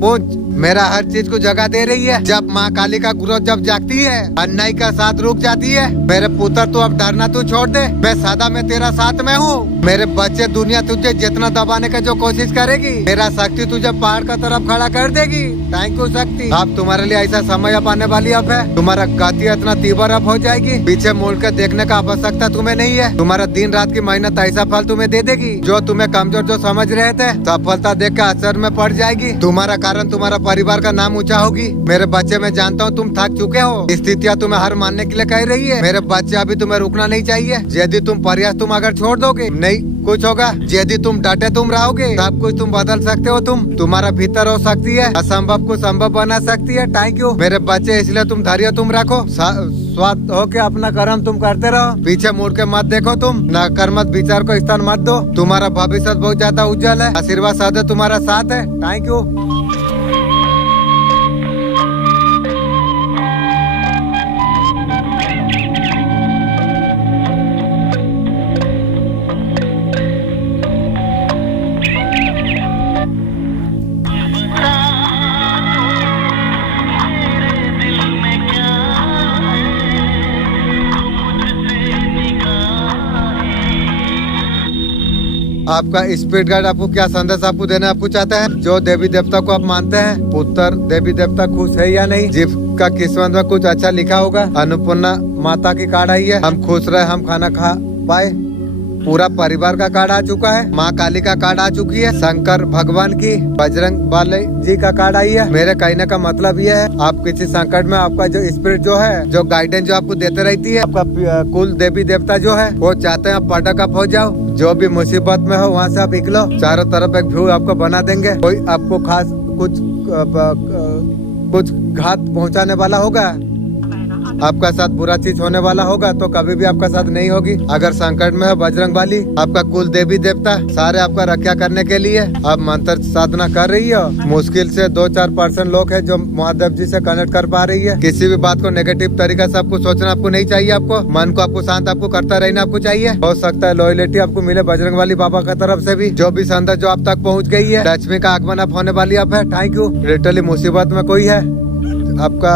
पहुंच मेरा हर चीज को जगह दे रही है। जब माँ काली का क्रोध जब जागती है, अन्याय का साथ रुक जाती है। मेरे पुत्र, तू अब डरना तू छोड़ दे, मैं सदा में तेरा साथ में हूँ। मेरे बच्चे, दुनिया तुझे जितना दबाने का जो कोशिश करेगी, मेरा शक्ति तुझे पहाड़ का तरफ खड़ा कर देगी। थैंक यू शक्ति। अब तुम्हारे लिए ऐसा समय अब आने वाली अब है, तुम्हारा गति इतना तीव्र अब हो जाएगी, पीछे मुड़ कर देखने का आवश्यकता तुम्हें नहीं है। तुम्हारा दिन रात की मेहनत ऐसा फल तुम्हें दे देगी, जो तुम्हें कमजोर जो समझ रहे थे, सफलता देख कर असर में पड़ जाएगी। तुम्हारा कारण तुम्हारा परिवार का नाम ऊंचा होगी। मेरे बच्चे, मैं जानता हूँ तुम थक चुके हो, स्थितियाँ तुम्हें हार मानने के लिए कह रही है। मेरे बच्चे, अभी तुम्हें रुकना नहीं चाहिए। यदि तुम प्रयास तुम अगर छोड़ दोगे, नहीं कुछ होगा। यदि तुम डटे तुम रहोगे, सब कुछ तुम बदल सकते हो। तुम्हारा भीतर हो सकती है, असंभव को संभव बना सकती है। थैंक यू मेरे बच्चे, इसलिए तुम धैर्य तुम रखो, स्वाद हो के अपना कर्म तुम करते रहो, पीछे मुड़ के मत देखो। तुम नकारात्मक विचार को स्थान मत दो। तुम्हारा भविष्य बहुत ज्यादा उज्जवल है, आशीर्वाद सदा तुम्हारा साथ है। Thank you. आपका स्पिरिट गाइड आपको क्या संदेश आपको देना आपको चाहता है? जो देवी देवता को आप मानते हैं, पुत्र देवी देवता खुश है या नहीं? जिसका किस्मत में कुछ अच्छा लिखा होगा। अन्नपूर्णा माता की कार्ड आई है, हम खुश रहे, हम खाना खा पाए। पूरा परिवार का कार्ड आ चुका है। माँ काली का कार्ड आ चुकी है। शंकर भगवान की, बजरंग बाले जी का कार्ड आई है। मेरे कहने का मतलब ये है, आप किसी संकट में आपका जो स्पिरिट जो है, जो गाइडेंस जो आपको देते रहती है, आपका कुल देवी देवता जो है, वो चाहते हैं आप पटक अप हो जाओ। जो भी मुसीबत में हो वहाँ से आप निकलो। चारों तरफ एक व्यू आपको बना देंगे। कोई आपको खास कुछ घात पहुँचाने वाला होगा, आपका साथ बुरा चीज होने वाला होगा तो कभी भी आपका साथ नहीं होगी। अगर संकट में है, बजरंग बाली आपका कुल देवी देवता सारे आपका रक्षा करने के लिए आप मंत्र साधना कर रही हो। मुश्किल से 2-4% लोग हैं जो महादेव जी से कनेक्ट कर पा रही है। किसी भी बात को नेगेटिव तरीका से आपको सोचना आपको नहीं चाहिए। आपको मन को आपको शांत आपको करता रहना आपको चाहिए। हो सकता है लॉयलिटी आपको मिले बजरंग बाली बाबा की तरफ से भी। जो भी संदेश जो आप तक पहुँच गई है, लक्ष्मी का आगमन आप होने वाली आप है। Thank you. लिटरली मुसीबत में कोई है, आपका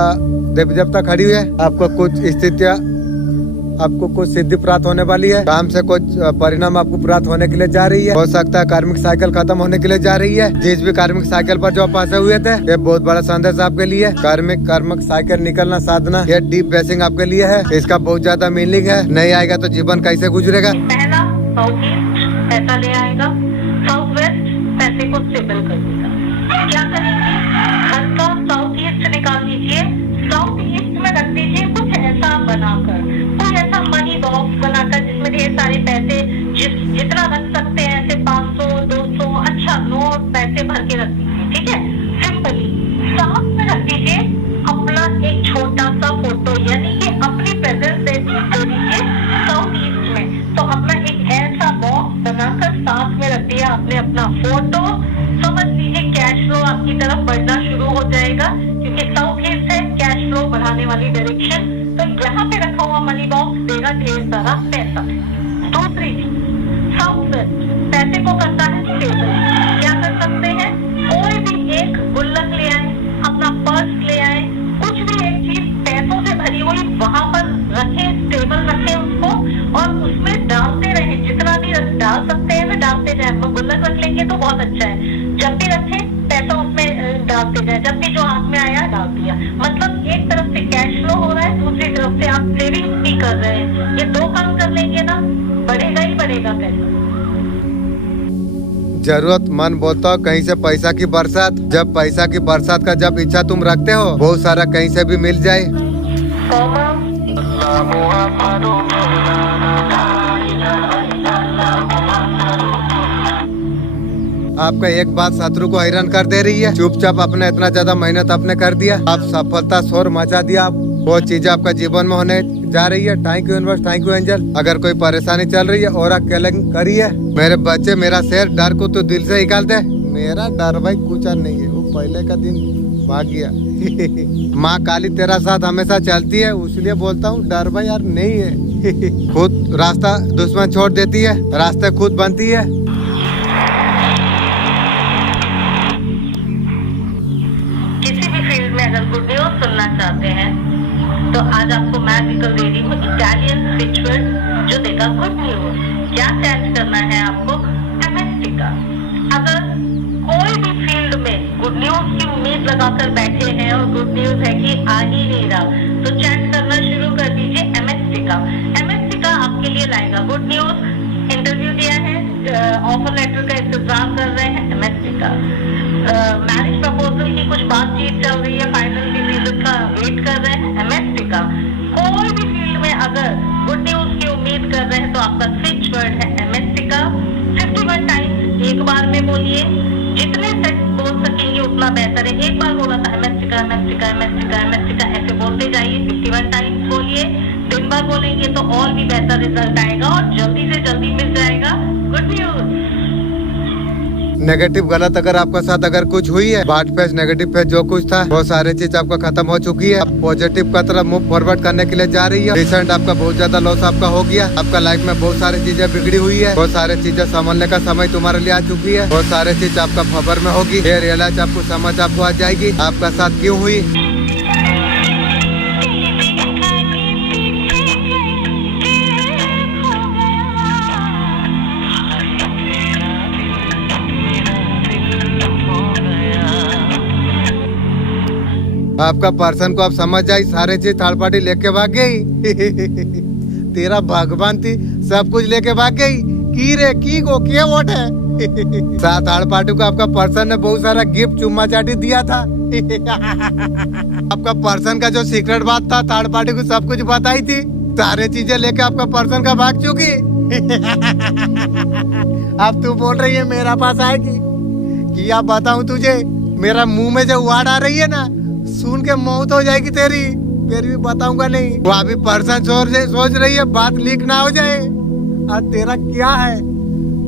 देवी देवता खड़ी हुई है। आपको कुछ स्थितियाँ, आपको कुछ सिद्धि प्राप्त होने वाली है। काम से कुछ परिणाम आपको प्राप्त होने के लिए जा रही है। हो सकता है कार्मिक साइकिल खत्म होने के लिए जा रही है। जिस भी कार्मिक साइकिल पर जो आप फंसे हुए थे, ये बहुत बड़ा संदेश आपके लिए। कार्मिक साइकिल निकलना साधना, ये डीप बेसिंग आपके लिए है। इसका बहुत ज्यादा मीनिंग है। नहीं आएगा तो जीवन कैसे गुजरेगा। पहला साउथ ईस्ट पैसा ले आएगा, साउथ वेस्ट पैसे को स्टेबल कर देगा। क्या करेंगे? घर का साउथ ईस्ट निकाल दीजिए, साउथ ईस्ट में रख दीजिए कुछ ऐसा बनाकर, कोई ऐसा मनी बॉक्स बनाकर जिसमें ढेर सारे पैसे, जितना रख सकते हैं, ऐसे 500, 200 अच्छा नोट पैसे भर के रख दीजिए। ठीक है, सिंपली साथ में रख दीजिए अपना एक छोटा सा फोटो, यानी कि अपनी प्रेजेंस दे दीजिए साउथ ईस्ट में। तो अपना एक ऐसा बॉक्स बनाकर साथ में रख दिया आपने अपना फोटो, समझ लीजिए कैश वाली डायरेक्शन, तो यहाँ पे रखा हुआ मनी बॉक्स देगा ढेर सारा पैसा। दूसरी चीज, साउथ वेस्ट पैसे को करता है स्टेबल। क्या कर सकते हैं, कोई भी एक गुल्लक ले आए, अपना पर्स ले आए, कुछ भी एक चीज पैसों से भरी हुई वहां पर रखे, स्टेबल रखे उसको, और उसमें डालते रहे, जितना भी डाल सकते हैं वे डालते जाए। गुल्लक रख लेंगे तो बहुत अच्छा है, जब भी रखे पैसा उसमें डालते जाए, जब भी जो हाथ में आया डाल दिया। मतलब एक तरफ से कैश फ्लो हो रहा है, दूसरी तरफ से आप सेविंग भी कर रहे हैं। ये दो काम कर लेंगे ना, बढ़ेगा ही बढ़ेगा पैसा। जरूरतमंद बोलता हो कहीं से पैसा की बरसात, जब पैसा की बरसात का जब इच्छा तुम रखते हो, बहुत सारा कहीं से भी मिल जाए। आपका एक बात शत्रु को हैरान कर दे रही है। चुपचाप अपने इतना ज्यादा मेहनत आपने कर दिया, आप सफलता शोर मचा दिया, आप वो चीजें आपका जीवन में होने जा रही है। Thank you universe, thank you angel. अगर कोई परेशानी चल रही है और अकेले करिए, मेरे बच्चे मेरा शेर, डर को तो दिल से निकाल दे। मेरा डर भाई कुछ नहीं है, वो पहले का दिन भाग गया। माँ काली तेरा साथ हमेशा चलती है, इसलिए बोलता हूँ डर भाई यार नहीं है। खुद रास्ता दुश्मन छोड़ देती है, रास्ते खुद बनती है। किसी भी फील्ड में अगर गुड न्यूज सुनना चाहते हैं तो आज आपको मैजिकल दे रही हूँ इटालियन स्विच वर्ड जो देगा गुड न्यूज। क्या चेंज करना है आपको, एमएसटी का। अगर कोई भी फील्ड में गुड न्यूज की उम्मीद लगाकर बैठे हैं और गुड न्यूज है कि आ ही नहीं रहा, तो चैट करना शुरू कर दीजिए एमएसटी का। एमएसटी का आपके लिए लाएगा गुड न्यूज। इंटरव्यू दिया है, ऑफर लेटर का इंतजार कर रहे हैं, एमएसटी का। मैरिज प्रपोजल की कुछ बातचीत चल रही है, फाइनल डिसीजन का वेट कर रहे हैं, एमएसटी का। कोई भी फील्ड में अगर गुड न्यूज की उम्मीद कर रहे हैं तो आपका स्विच वर्ड है एमएसटी का। 51 टाइम्स एक बार में बोलिए, जितने सेट बोल सकेंगे उतना बेहतर है। एक बार बोला था एमएसटी का, एमएसटी का, एमएसटी का, एमएसटी का, ऐसे बोलते जाइए। 51 टाइम्स बोलिए, दिन भर बोलेंगे तो और भी बेहतर रिजल्ट आएगा और जल्दी से जल्दी मिल जाएगा गुड न्यूज। नेगेटिव गलत अगर आपके साथ अगर कुछ हुई है, बैड फेज नेगेटिव फेज जो कुछ था वो सारी चीज आपका खत्म हो चुकी है। अब पॉजिटिव का तरफ मूव फॉरवर्ड करने के लिए जा रही है। रिसेंट आपका बहुत ज्यादा लॉस आपका हो गया, आपका लाइफ में बहुत सारी चीजें बिगड़ी हुई है, बहुत सारी चीजें संभलने का समय तुम्हारे लिए आ चुकी है, बहुत सारी चीज आपका फेवर में होगी। ये रियलाइज आपको समझ आपको आ जाएगी आपका साथ क्यों हुई। आपका पर्सन को आप समझ जाए, सारे चीज थर्ड पार्टी लेके भाग गई। तेरा भगवान थी, सब कुछ लेके भाग गई। की रे की गो क्या वोट है। साथ थर्ड पार्टी को आपका पर्सन ने बहुत सारा गिफ्ट चुम्मा चाटी दिया था। आपका पर्सन का जो सीक्रेट बात था थर्ड पार्टी को सब कुछ बताई थी, सारे चीजें लेके आपका पर्सन का भाग चुकी। अब तू बोल रही है मेरा पास आएगी कि आप बताऊं तुझे, मेरा मुंह में जो वाड़ आ रही है ना, सुन के मौत हो जाएगी तेरी, फिर भी बताऊंगा नहीं। वो अभी पर्सन सोच रही है बात लीक ना हो जाए। और तेरा क्या है,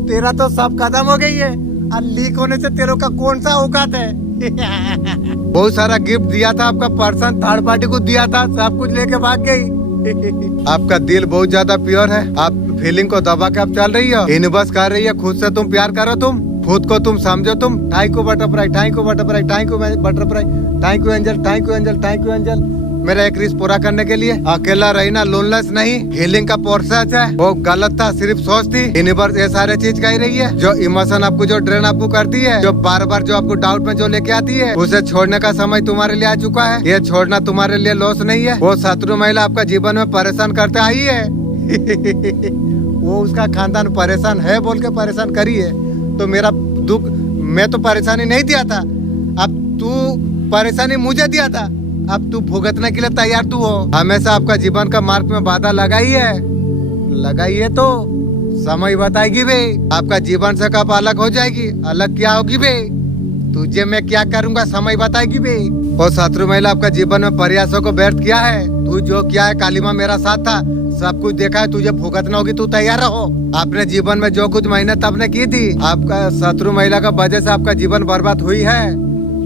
तेरा तो सब खत्म हो गई है, और लीक होने से तेरे का कौन सा औकात है। बहुत सारा गिफ्ट दिया था आपका पर्सन, थर्ड पार्टी को दिया था, सब कुछ लेके भाग गई। आपका दिल बहुत ज्यादा प्योर है, आप फीलिंग को दबा के आप चल रही हो। यूनिवर्स कर रही है, खुद से तुम प्यार करो, तुम खुद को तुम समझो। तुम thank you butterfly, thank you butterfly, thank you butterfly, thank you angel, thank you angel, thank you angel, मेरा एक रिस्क पूरा करने के लिए। अकेला रहना लोनलेस नहीं, हीलिंग का प्रोसेस है, वो गलत था, सिर्फ सोच थी। यूनिवर्स ये सारे चीज कह रही है, जो इमोशन आपको जो ड्रेन आपको करती है, जो बार बार जो आपको डाउट में जो लेके आती है, उसे छोड़ने का समय तुम्हारे लिए आ चुका है। ये छोड़ना तुम्हारे लिए लॉस नहीं है। वो शत्रु महिला आपका जीवन में परेशान करते आई है। वो उसका खानदान परेशान है बोल के परेशान करी है, तो मेरा दुख, मैं तो परेशानी नहीं दिया था, अब तू परेशानी मुझे दिया था, अब तू भुगतने के लिए तैयार तू हो। हमेशा आपका जीवन का मार्ग में बाधा लगाई है तो समय बताएगी बे, आपका जीवन से कब अलग हो जाएगी, अलग क्या होगी बे, तुझे मैं क्या करूंगा समय बताएगी बे। और शत्रु महिला आपका जीवन में प्रयासों को व्यर्थ किया है, तू जो किया है, कालीमा मेरा साथ था, सब कुछ देखा है, तुझे भुगतना होगी, तू तैयार रहो। आपने जीवन में जो कुछ मेहनत आपने की थी, आपका शत्रु महिला का वजह से आपका जीवन बर्बाद हुई है,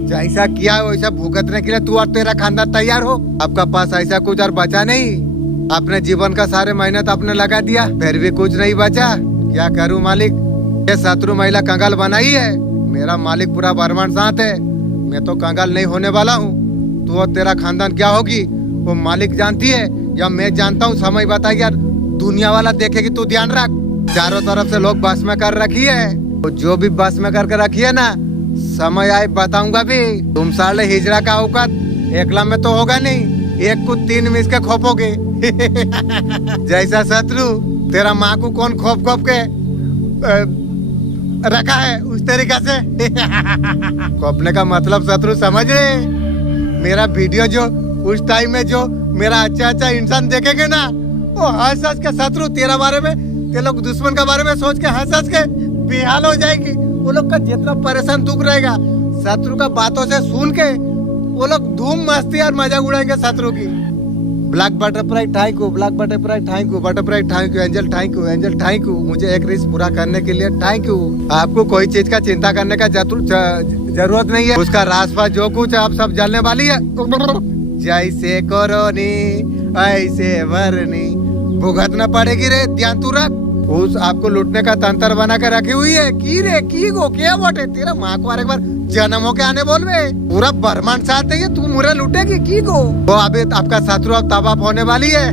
जैसा किया है वैसा भुगतने के लिए तू और तेरा खानदान तैयार हो। आपका पास ऐसा कुछ और बचा नहीं। अपने जीवन का सारे मेहनत आपने लगा दिया, फिर भी कुछ नहीं बचा। क्या करूं मालिक, ये शत्रु महिला कंगाल बनाई है। मेरा मालिक पूरा ब्रह्मांड साथ है, मैं तो कंगाल नहीं होने वाला हूँ। तू और तेरा खानदान क्या होगी वो मालिक जानती है या मैं जानता हूँ। समय बता यार, दुनिया वाला देखेगी, तू ध्यान रख। चारों तरफ से लोग बस में कर रखी है, तो जो भी बस में करके रखी है ना, समय आए बताऊंगा भी। तुम साले हिजड़ा का औकात एकला में तो होगा नहीं, एक को 3 मिस के खोपोगे। जैसा शत्रु तेरा माँ को कौन खोप खोप के रखा है उस तरीका से। खोपने का मतलब शत्रु समझ रहे। मेरा वीडियो जो उस टाइम में जो मेरा अच्छा इंसान देखेंगे ना, वो हंस हंस के शत्रु तेरा बारे में, ते लोग दुश्मन के बारे में सोच के हंस हंस के बेहाल हो जाएगी। वो लोग का जितना परेशान दुख रहेगा शत्रु का बातों से सुन के, वो लोग धूम मस्ती और मजाक उड़ाएंगे शत्रु की। Black butterfly thank you, black butterfly thank you, butterfly thank you, angel thank you, angel thank you. मुझे एक रिस्क पूरा करने के लिए थैंक यू। आपको कोई चीज का चिंता करने का जरूरत नहीं है। उसका रास्ता जो कुछ है आप सब जलने वाली है। जैसे कोरोनी ऐसे भरनी, भुगतना पड़ेगी रे, ध्यान तू रख। उस आपको लूटने का तंत्र बना के रखी हुई है। की रे की गो क्या बोटे तेरा माँ को एक बार जन्म हो के आने बोल बे। पूरा ब्रह्मांड साथ है, तू मुरे लूटेगी की गो। वो अभी आपका शत्रु अब तबाह होने वाली है।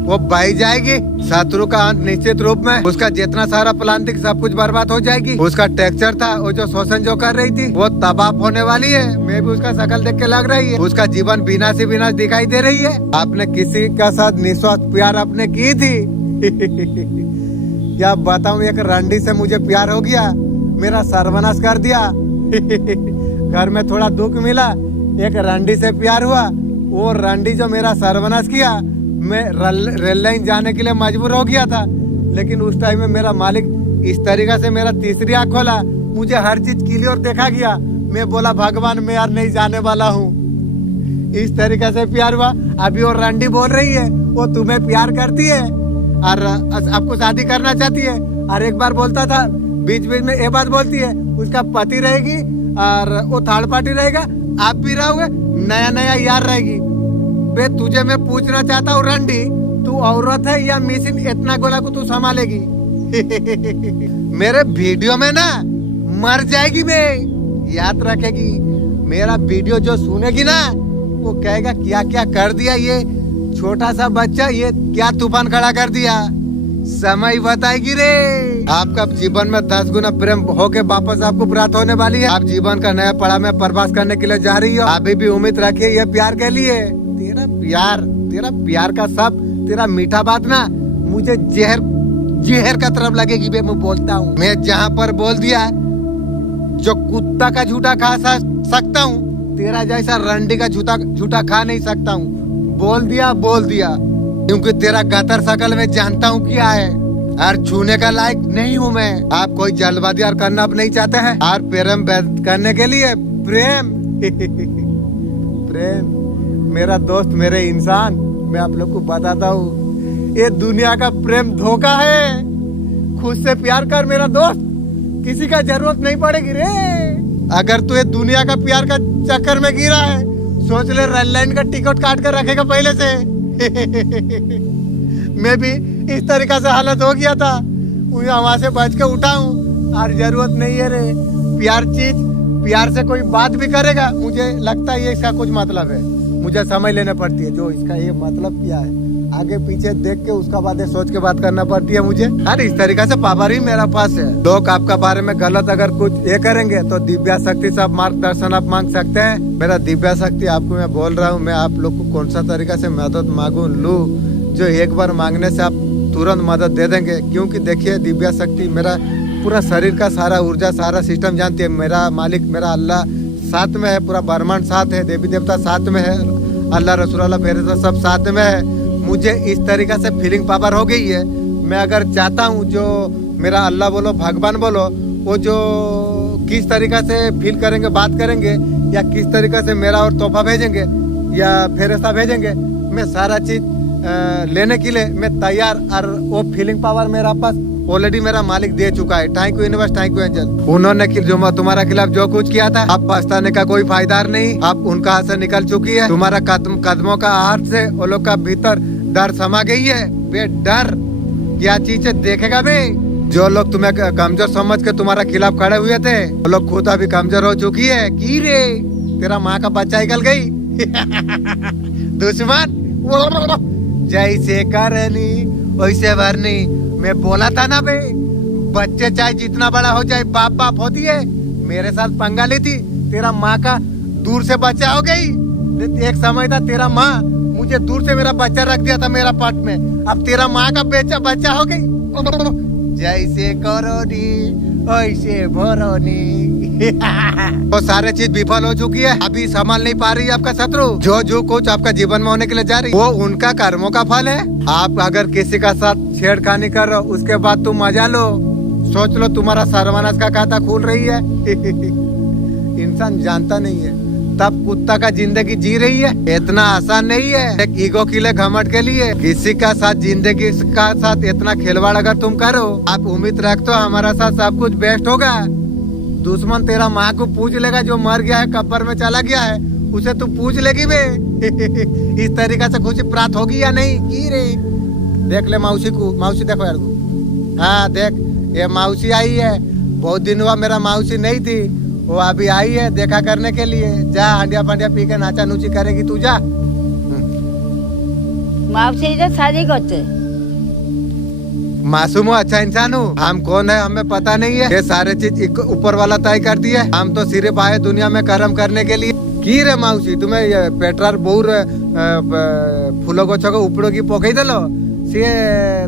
वो बह जाएगी। शत्रु का अंत निश्चित रूप में। उसका जितना सारा प्लान थी सब कुछ बर्बाद हो जाएगी। उसका टेक्सचर था, वो जो शोषण जो कर रही थी, वो तबाह होने वाली है। मैं भी उसका शकल देख के लग रही है। उसका जीवन बिना से बिना दिखाई दे रही है। आपने किसी का साथ निस्वार्थ प्यार आपने की थी। क्या बताऊं, एक रंडी से मुझे प्यार हो गया, मेरा सर्वनाश कर दिया। घर में थोड़ा दुख मिला, एक रंडी से प्यार हुआ, वो रंडी जो मेरा सर्वनाश किया। मैं रेल लाइन जाने के लिए मजबूर हो गया था, लेकिन उस टाइम में मेरा मालिक इस तरीके से मेरा तीसरी आँख खोला, मुझे हर चीज क्लियर देखा गया। मैं बोला भगवान मैं यार नहीं जाने वाला हूँ। इस तरीके से प्यार हुआ। अभी वो रंडी बोल रही है वो तुम्हें प्यार करती है और आपको शादी करना चाहती है। और एक बार बोलता था, बीच बीच में ये बात बोलती है उसका पति रहेगी और वो थर्ड पार्टी रहेगा, आप भी रहोगे, नया नया यार रहेगी। बे तुझे मैं पूछना चाहता हूँ रंडी, तू औरत है या मिसिन, इतना गोला को तू संभालेगी? मेरे वीडियो में ना मर जाएगी मैं, याद रखेगी। मेरा वीडियो जो सुनेगी ना वो कहेगा क्या क्या कर दिया ये छोटा सा बच्चा, ये क्या तूफान खड़ा कर दिया। समय बताएगी रे। आपका जीवन में 10 गुना प्रेम होके वापस आपको प्राप्त होने वाली है। आप जीवन का नया पड़ाव में प्रवास करने के लिए जा रही हो। अभी भी उम्मीद रखिए ये प्यार के लिए। तेरा प्यार का सब तेरा मीठा बात ना मुझे जहर का तरफ लगेगी बे। मैं बोलता हूँ, मैं जहाँ पर बोल दिया जो कुत्ता का झूठा खा सकता हूँ, तेरा जैसा रंडी का झूठा खा नहीं सकता हूँ। बोल दिया क्योंकि तेरा गतर शकल में जानता हूँ क्या है और छूने का लायक नहीं हूँ मैं। आप कोई जल्दबाजी और करना अब नहीं चाहते हैं और प्रेम करने के लिए प्रेम प्रेम मेरा दोस्त मेरे इंसान, मैं आप लोग को बताता हूँ ये दुनिया का प्रेम धोखा है। खुद से प्यार कर मेरा दोस्त, किसी का जरूरत नहीं पड़ेगी रे। अगर तू ये दुनिया का प्यार का चक्कर में गिरा है, सोच ले रेल लाइन का टिकट काट कर रखेगा पहले से। मैं भी इस तरीका से हालत हो गया था, वहां से बच के उठा हूँ। और जरूरत नहीं है रे प्यार से कोई बात भी करेगा, मुझे लगता है ये इसका कुछ मतलब है। मुझे समझ लेना पड़ती है जो इसका ये मतलब क्या है, आगे पीछे देख के उसका बाद सोच के बात करना पड़ती है मुझे। अरे इस तरीके से पावर ही मेरा पास है। लोग आपका बारे में गलत अगर कुछ ये करेंगे तो दिव्या शक्ति से आप मार्गदर्शन आप मांग सकते हैं। मेरा दिव्या शक्ति आपको मैं बोल रहा हूँ, मैं आप लोग को कौन सा तरीका से मदद मांगू लूँ जो एक बार मांगने से आप तुरंत मदद दे देंगे। क्योंकि देखिए दिव्या शक्ति मेरा पूरा शरीर का सारा ऊर्जा सारा सिस्टम जानती है। मेरा मालिक मेरा अल्लाह साथ में है, पूरा ब्रह्मांड साथ है, देवी देवता साथ में है, अल्लाह रसूल फेरिस्ता सब साथ में है। मुझे इस तरीके से फीलिंग पावर हो गई है। मैं अगर चाहता हूँ जो मेरा अल्लाह बोलो भगवान बोलो वो जो किस तरीके से फील करेंगे बात करेंगे या किस तरीके से मेरा और तोहफा भेजेंगे या फेरिस्ता भेजेंगे, मैं सारा चीज लेने के लिए मैं तैयार। और वो फीलिंग पावर मेरा पास ऑलरेडी मेरा मालिक दे चुका है। Thank you universe, thank you angel. उन्होंने जो तुम्हारा खिलाफ जो कुछ किया था, अब पछताने का कोई फायदा नहीं। अब उनका हाथ से निकल चुकी है। तुम्हारा कदमों का आहार से वो लोग का भीतर डर समा गई है। बे डर क्या चीज है देखेगा बे। जो लोग तुम्हें कमजोर समझ के तुम्हारा खिलाफ खड़े हुए थे, वो लोग खुद अभी कमजोर हो चुकी है। की रे तेरा माँ का बच्चा निकल गई। दुश्मन जैसे करनी वैसे भरनी। मैं बोला था ना बे, बच्चे चाहे जितना बड़ा हो जाए बाप बाप होती है। मेरे साथ पंगा ली थी, तेरा माँ का दूर से बच्चा हो गई। एक समय था तेरा माँ मुझे दूर से मेरा बच्चा रख दिया था मेरा पेट में, अब तेरा माँ का बच्चा हो गई। जैसे करोनी वैसे भरोनी। तो सारे चीज विफल हो चुकी है। अभी संभाल नहीं पा रही है आपका शत्रु। जो कुछ आपका जीवन में होने के लिए जा रही है, वो उनका कर्मों का फल है। आप अगर किसी का साथ छेड़खानी कर रहे हो, उसके बाद तुम मजा लो, सोच लो तुम्हारा सर्वनाश का खाता खुल रही है। इंसान जानता नहीं है, तब कुत्ता का जिंदगी जी रही है। इतना आसान नहीं है एक ईगो के लिए, घमंड के लिए किसी का साथ जिंदगी का साथ इतना खिलवाड़ अगर तुम करो। आप उम्मीद रखते हो हमारा साथ सब कुछ बेस्ट होगा। दुश्मन तेरा माँ को पूछ लेगा, जो मर गया है कब्र में चला गया है, उसे तू पूछ लेगी बे। इस तरीका से खुशी प्राप्त होगी या नहीं की रे। देख ले मौसी को, मौसी देखो यार को। हाँ देख ये मौसी आई है। बहुत दिन हुआ मेरा मौसी नहीं थी, वो अभी आई है देखा करने के लिए। जा हंडिया फंडिया पी के नाचा नूची करेगी तू, जा। मावशी शादी करते मासूम हो, अच्छा इंसान हूँ। हम कौन है हमें पता नहीं है। ये सारे चीज ऊपर वाला तय करती है। हम तो सिर्फ आए दुनिया में कर्म करने के लिए। की रे मौसी तुम्हें पेट्रार बोर फूलो गछ को उपड़ो की पकई देलो। सी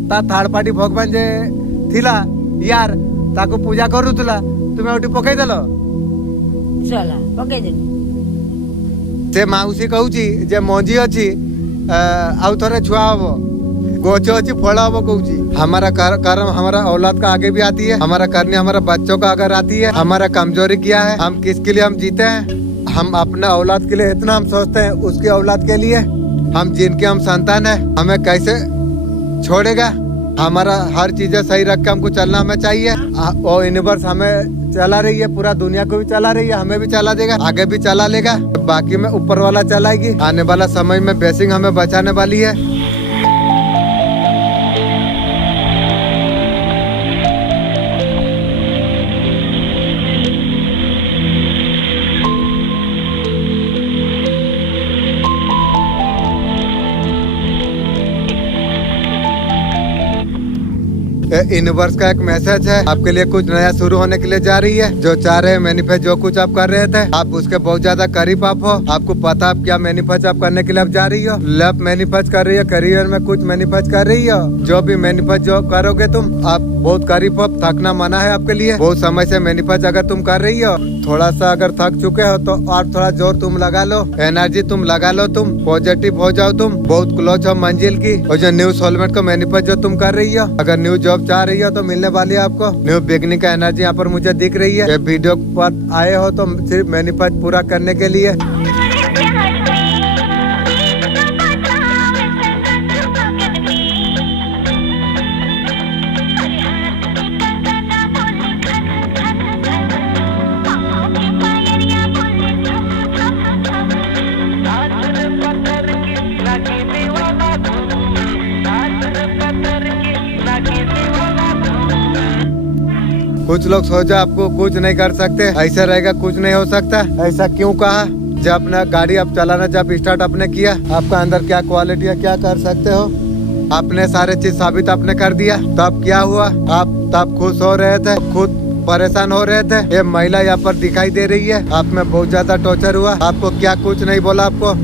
ता थर्ड पार्टी भगवान जे थिला यार, ताको पूजा करूला, तुम्हें उठी पकई देलो। चला पकई दे। से माउसी कहूची जे मंजी अछि आउ थोड़े छुआ हबो, गोछ अछि फल हबो कहूची। हमारा कर्म हमारा औलाद का आगे भी आती है। हमारा करनी हमारा बच्चों का अगर आती है। हमारा कमजोरी क्या है, हम किसके लिए हम जीते हैं। हम अपने औलाद के लिए इतना हम सोचते हैं, उसके औलाद के लिए हम जिनके हम संतान है, हमें कैसे छोड़ेगा। हमारा हर चीजें सही रख के हमको चलना हमें चाहिए। और यूनिवर्स हमें चला रही है, पूरा दुनिया को भी चला रही है, हमें भी चला देगा, आगे भी चला लेगा। बाकी में ऊपर वाला चलाएगी। आने वाला समय में बेसिंग हमें बचाने वाली है। यूनिवर्स का एक मैसेज है आपके लिए, कुछ नया शुरू होने के लिए जा रही है। जो चाह रहे हैं मैनिफेस्ट, जो कुछ आप कर रहे थे, आप उसके बहुत ज्यादा करीब आप हो। आपको पता आप क्या मैनिफेस्ट आप करने के लिए आप जा रही हो। लव मैनिफेस्ट कर रही है, करियर में कुछ मैनिफेस्ट कर रही हो। जो भी मैनिफेस्ट जो करोगे तुम, आप बहुत करीब हो। थकना मना है आपके लिए। बहुत समय से मैनिफेस्ट अगर तुम कर रही हो, थोड़ा सा अगर थक चुके हो तो और थोड़ा जोर तुम लगा लो, एनर्जी तुम लगा लो, तुम पॉजिटिव हो जाओ। तुम बहुत क्लोज हो मंजिल की। और जो न्यू सोलमेट को मैनिफेस्ट जो तुम कर रही हो, अगर न्यू जॉब चाह रही हो तो मिलने वाली है आपको। न्यू बिगनिंग का एनर्जी यहाँ पर मुझे दिख रही है। वीडियो पर आए हो तो सिर्फ मैनिफेस्ट पूरा करने के लिए। कुछ लोग सोचा आपको कुछ नहीं कर सकते, ऐसा रहेगा, कुछ नहीं हो सकता। ऐसा क्यों कहा? जब अपना गाड़ी आप चलाना जब स्टार्ट आपने किया, आपका अंदर क्या क्वालिटी है, क्या कर सकते हो, आपने सारे चीज साबित आपने कर दिया। तब क्या हुआ? आप तब खुश हो रहे थे, खुद परेशान हो रहे थे। ये महिला यहाँ पर दिखाई दे रही है। आप में बहुत ज्यादा टॉर्चर हुआ। आपको क्या कुछ नहीं बोला आपको।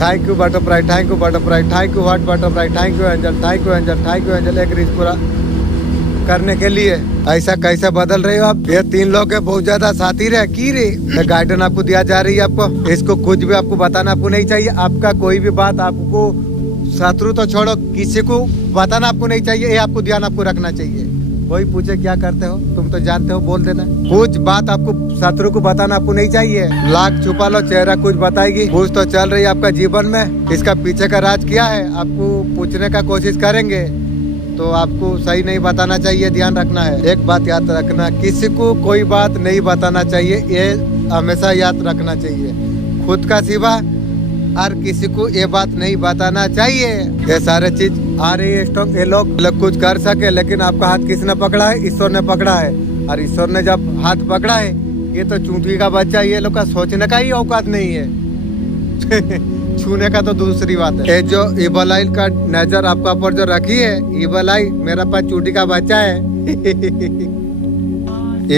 Thank you butterfly, thank you butterfly, thank you hot butterfly, thank you angel, thank you angel, thank you angel. एक रीच पूरा करने के लिए ऐसा कैसे बदल रहे हो आप? ये 3 लोग है, बहुत ज्यादा साथी रहे की रे। गाइडेंस आपको दिया जा रही है आपको। इसको कुछ भी आपको बताना आपको नहीं चाहिए। आपका कोई भी बात आपको, शत्रु तो छोड़ो, किसी को बताना आपको नहीं चाहिए। ये आपको ध्यान आपको रखना चाहिए। कोई पूछे क्या करते हो, तुम तो जानते हो, बोल देना। कुछ बात आपको शत्रु को बताना आपको नहीं चाहिए। लाख छुपा लो, चेहरा कुछ बताएगी। कुछ तो चल रही है आपका जीवन में, इसका पीछे का राज क्या है आपको पूछने का कोशिश करेंगे। तो आपको सही नहीं बताना चाहिए, ध्यान रखना है। एक बात याद रखना, किसी को कोई बात नहीं बताना चाहिए, ये हमेशा याद रखना चाहिए। खुद का सिवा और किसी को ये बात नहीं बताना चाहिए। ये सारे चीज आ रही है स्टॉक, ये लोग कुछ कर सके, लेकिन आपका हाथ किसने पकड़ा है? ईश्वर ने पकड़ा है। और ईश्वर ने जब हाथ पकड़ा है, ये तो चूंटी का बच्चा, ये लोग का सोचने का ही औकात नहीं है। छूने का तो दूसरी बात है। ये जो इबल आइल का नजर आपका ऊपर जो रखी है, इबल आई मेरा पास चूटी का बच्चा है।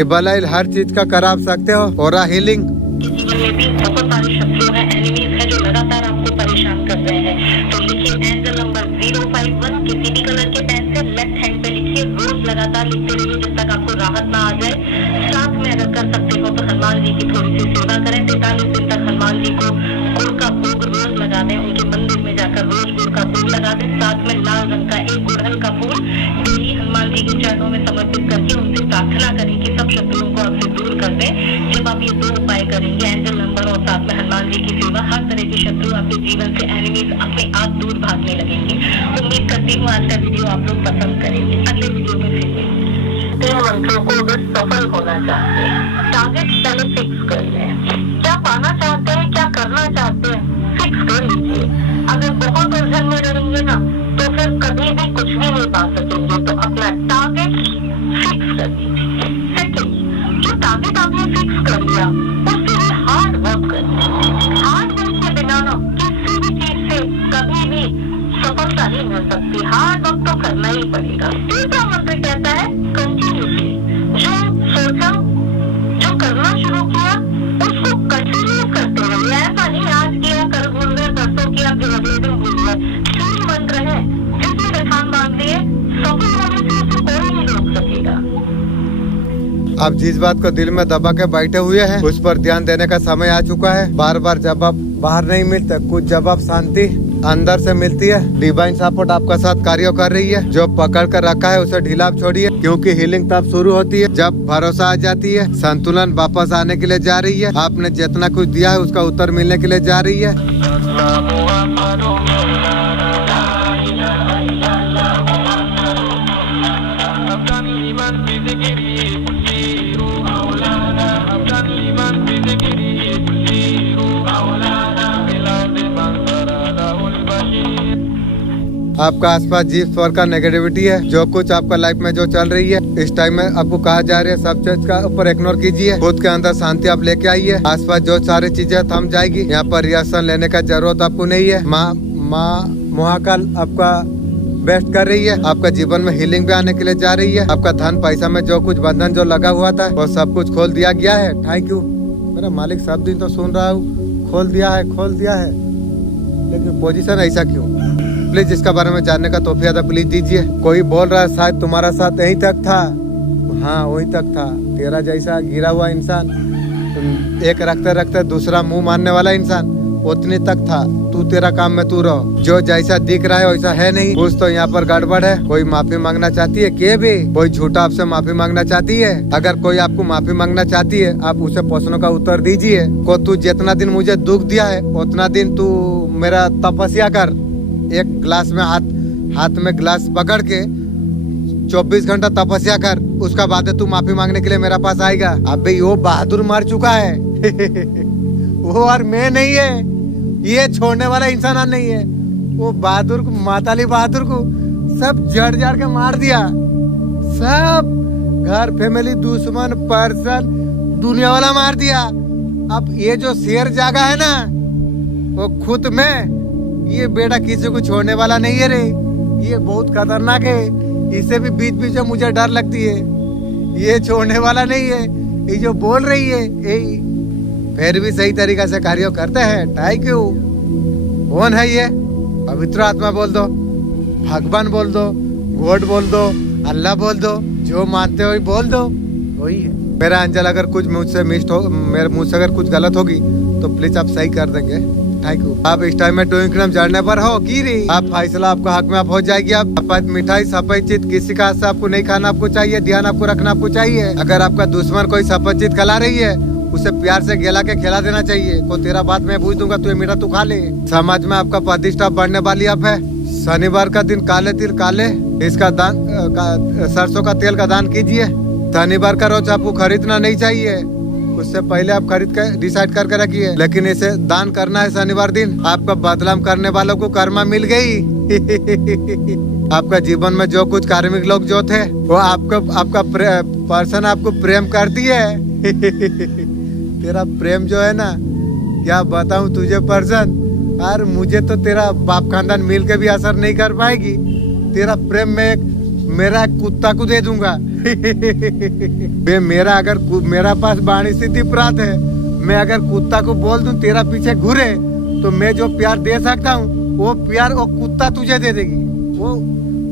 इबल आइल हर चीज का करा सकते हो। और हीलिंग जीवन में भी बहुत सारे शत्रु हैं, एनिमीज हैं जो लगातार आपको परेशान कर रहे हैं। तो लिखिए एंजल नंबर 051 किसी भी कलर के पेन से लेफ्ट हैंड पे लिखिए, रोज लगातार लिखते रहिए जब तक आपको राहत ना आ जाए। साथ में अगर कर सकते हो तो हनुमान जी की थोड़ी सी सेवा करें। 43 दिन तक हनुमान जी को गुड़ का भोग रोज लगा दें, उनके मंदिर में जाकर रोज गुड़ का भोग लगा दें। साथ में लाल रंग का एक गुड़हल का फूल डेली हनुमान जी के चरणों में समर्पित करके उनसे प्रार्थना करें कि सब शत्रुओं को आपसे दूर कर दें। जब आप ये दो उपाय करेंगे, एंजल नंबर और साथ में हनुमान जी की सेवा, हर तरह के शत्रु आपके जीवन से, एनिमीज अपने आप दूर भागने लगेंगे। उम्मीद करती हूँ आज का वीडियो आप लोग पसंद करेंगे। अगले वीडियो में फिर मिलेंगे। 3 मंत्रों को अगर सफल होना चाहते हैं, टारगेट पहले फिक्स कर लें। क्या पाना चाहते हैं, क्या करना चाहते हैं, फिक्स कर लीजिए। अगर बहुत उलझन में रहेंगे ना, तो फिर कभी भी कुछ भी नहीं पा सकेंगे। तो अपना टारगेट फिक्स कर लीजिए। सेकंड, जो टारगेट आपने फिक्स कर लिया, उसके लिए हार्ड वर्क करिए। हार्ड वर्क के बिना ना किसी भी चीज से कभी भी सफलता नहीं मिल सकती। हार्ड वर्क तो करना ही पड़ेगा। तीसरा मंत्र कहता है कंटिन्यूटी। जो सोचा, जो करना शुरू किया, उसको कंटिन्यू करते रहिए। ऐसा नहीं आज किया कल भूल गए, परसों किया फिर अगले दिन भूल गए। तीन मंत्र है, जिसमें गठान बांध दिए, सफल होने से उसे कोई नहीं रोक सकेगा। आप जिस बात को दिल में दबा के बैठे हुए हैं, उस पर ध्यान देने का समय आ चुका है। बार बार जवाब बाहर नहीं मिलते, कुछ जवाब शांति अंदर से मिलती है। डिवाइन सपोर्ट आपका साथ कार्य कर रही है। जो पकड़ कर रखा है उसे ढीला छोड़िए, क्योंकि हीलिंग तब शुरू होती है जब भरोसा आ जाती है। संतुलन वापस आने के लिए जा रही है। आपने जितना कुछ दिया है उसका उत्तर मिलने के लिए जा रही है। आपका आसपास जिस प्रकार का नेगेटिविटी है, जो कुछ आपका लाइफ में जो चल रही है, इस टाइम में आपको कहा जा रहा है सब चीज का ऊपर इग्नोर कीजिए। खुद के अंदर शांति आप लेके आइए। आसपास जो सारी चीजें थम जाएगी। यहाँ पर रिएक्शन लेने का जरूरत आपको नहीं है। माँ महाकाल आपका बेस्ट कर रही है। आपका जीवन में हीलिंग भी आने के लिए जा रही है। आपका धन पैसा में जो कुछ बंधन जो लगा हुआ था, वो सब कुछ खोल दिया गया है। थैंक यू मेरा मालिक, सब दिन तो सुन रहा हूँ, खोल दिया है, लेकिन पोजीशन ऐसा क्यों? प्लीज इसका बारे में जानने का तोहफा था, प्लीज दीजिए। कोई बोल रहा है शायद तुम्हारा साथ यहीं तक था। हाँ वहीं तक था। तेरा जैसा गिरा हुआ इंसान, एक रखते रखते दूसरा मुंह मारने वाला इंसान, उतने तक था। तू तेरा काम में तू रहो। जो जैसा दिख रहा है वैसा है नहीं। कुछ तो यहाँ पर गड़बड़ है। कोई माफी मांगना चाहती है के भी? कोई झूठा आपसे माफी मांगना चाहती है? अगर कोई आपको माफी मांगना चाहती है, आप उसे प्रश्नों का उत्तर दीजिए। को तू जितना दिन मुझे दुख दिया है, उतना दिन तू मेरा तपस्या कर। एक ग्लास में हाथ में ग्लास पकड़ के 24 घंटा तपस्या कर, उसका बाद तू माफी मांगने के लिए मेरे पास आएगा। अबे वो बहादुर मर चुका है। वो और मैं नहीं है, ये छोड़ने वाला इंसान नहीं है। वो बहादुर को, माताली बहादुर को सब जड़ जाड़ के मार दिया। सब घर, फैमिली, दुश्मन, पर्सन, दुनिया वाला मार दिया। अब ये जो शेर जागा है ना, वो खुद में, ये बेटा किसी को छोड़ने वाला नहीं है रे। ये बहुत खतरनाक है। इसे भी बीच बीच में मुझे डर लगती है। ये छोड़ने वाला नहीं है। ये जो बोल रही है, फिर भी सही तरीका से कार्य करते हैं। Thank you. कौन है ये? पवित्र आत्मा बोल दो, भगवान बोल दो, गॉड बोल दो, अल्लाह बोल दो, जो मानते हो बोल दो, वही है। मेरा अंजल अगर कुछ मुझसे मिस्ड हो, मेरे मुझसे अगर कुछ गलत होगी तो प्लीज आप सही कर देंगे। Thank you. आप इस टाइम में ट्विंकल किंगडम जानने पर हो की रही, आप फैसला आपका हक में आप हो जाएगी। आप सफेद मिठाई, सफेद चीज किसी का हाथ से आपको नहीं खाना आपको चाहिए। ध्यान आपको रखना आपको चाहिए। अगर आपका दुश्मन कोई सफेद चीज खिला रही है, उसे प्यार से गेला के खिला देना चाहिए। को तेरा बात मैं पूछ दूंगा, तू मीठा तू खा ले। समाज में आपका प्रतिष्ठा बढ़ने वाली अब है। शनिवार का दिन काले तिल काले इसका दान सरसों का तेल का दान कीजिए। शनिवार का रोज आपको खरीदना नहीं चाहिए, उससे पहले आप खरीद कर डिसाइड करके रखिए, लेकिन इसे दान करना है शनिवार दिन। आपका बदलाव करने वालों को कर्मा मिल गई। आपका जीवन में जो कुछ कार्मिक लोग जो थे वो आपका पर्सन आपको प्रेम करती है। तेरा प्रेम जो है ना, क्या बताऊं तुझे पर्सन, यार मुझे तो तेरा बाप खानदान मिल के भी असर नहीं कर पाएगी। तेरा प्रेम में मेरा कुत्ता को दे दूंगा। बे मेरा पास वाणी सिद्धि प्राप्त है, मैं अगर कुत्ता को बोल दूं तेरा पीछे घूरे तो मैं जो प्यार दे सकता हूँ वो प्यार वो कुत्ता तुझे दे देगी।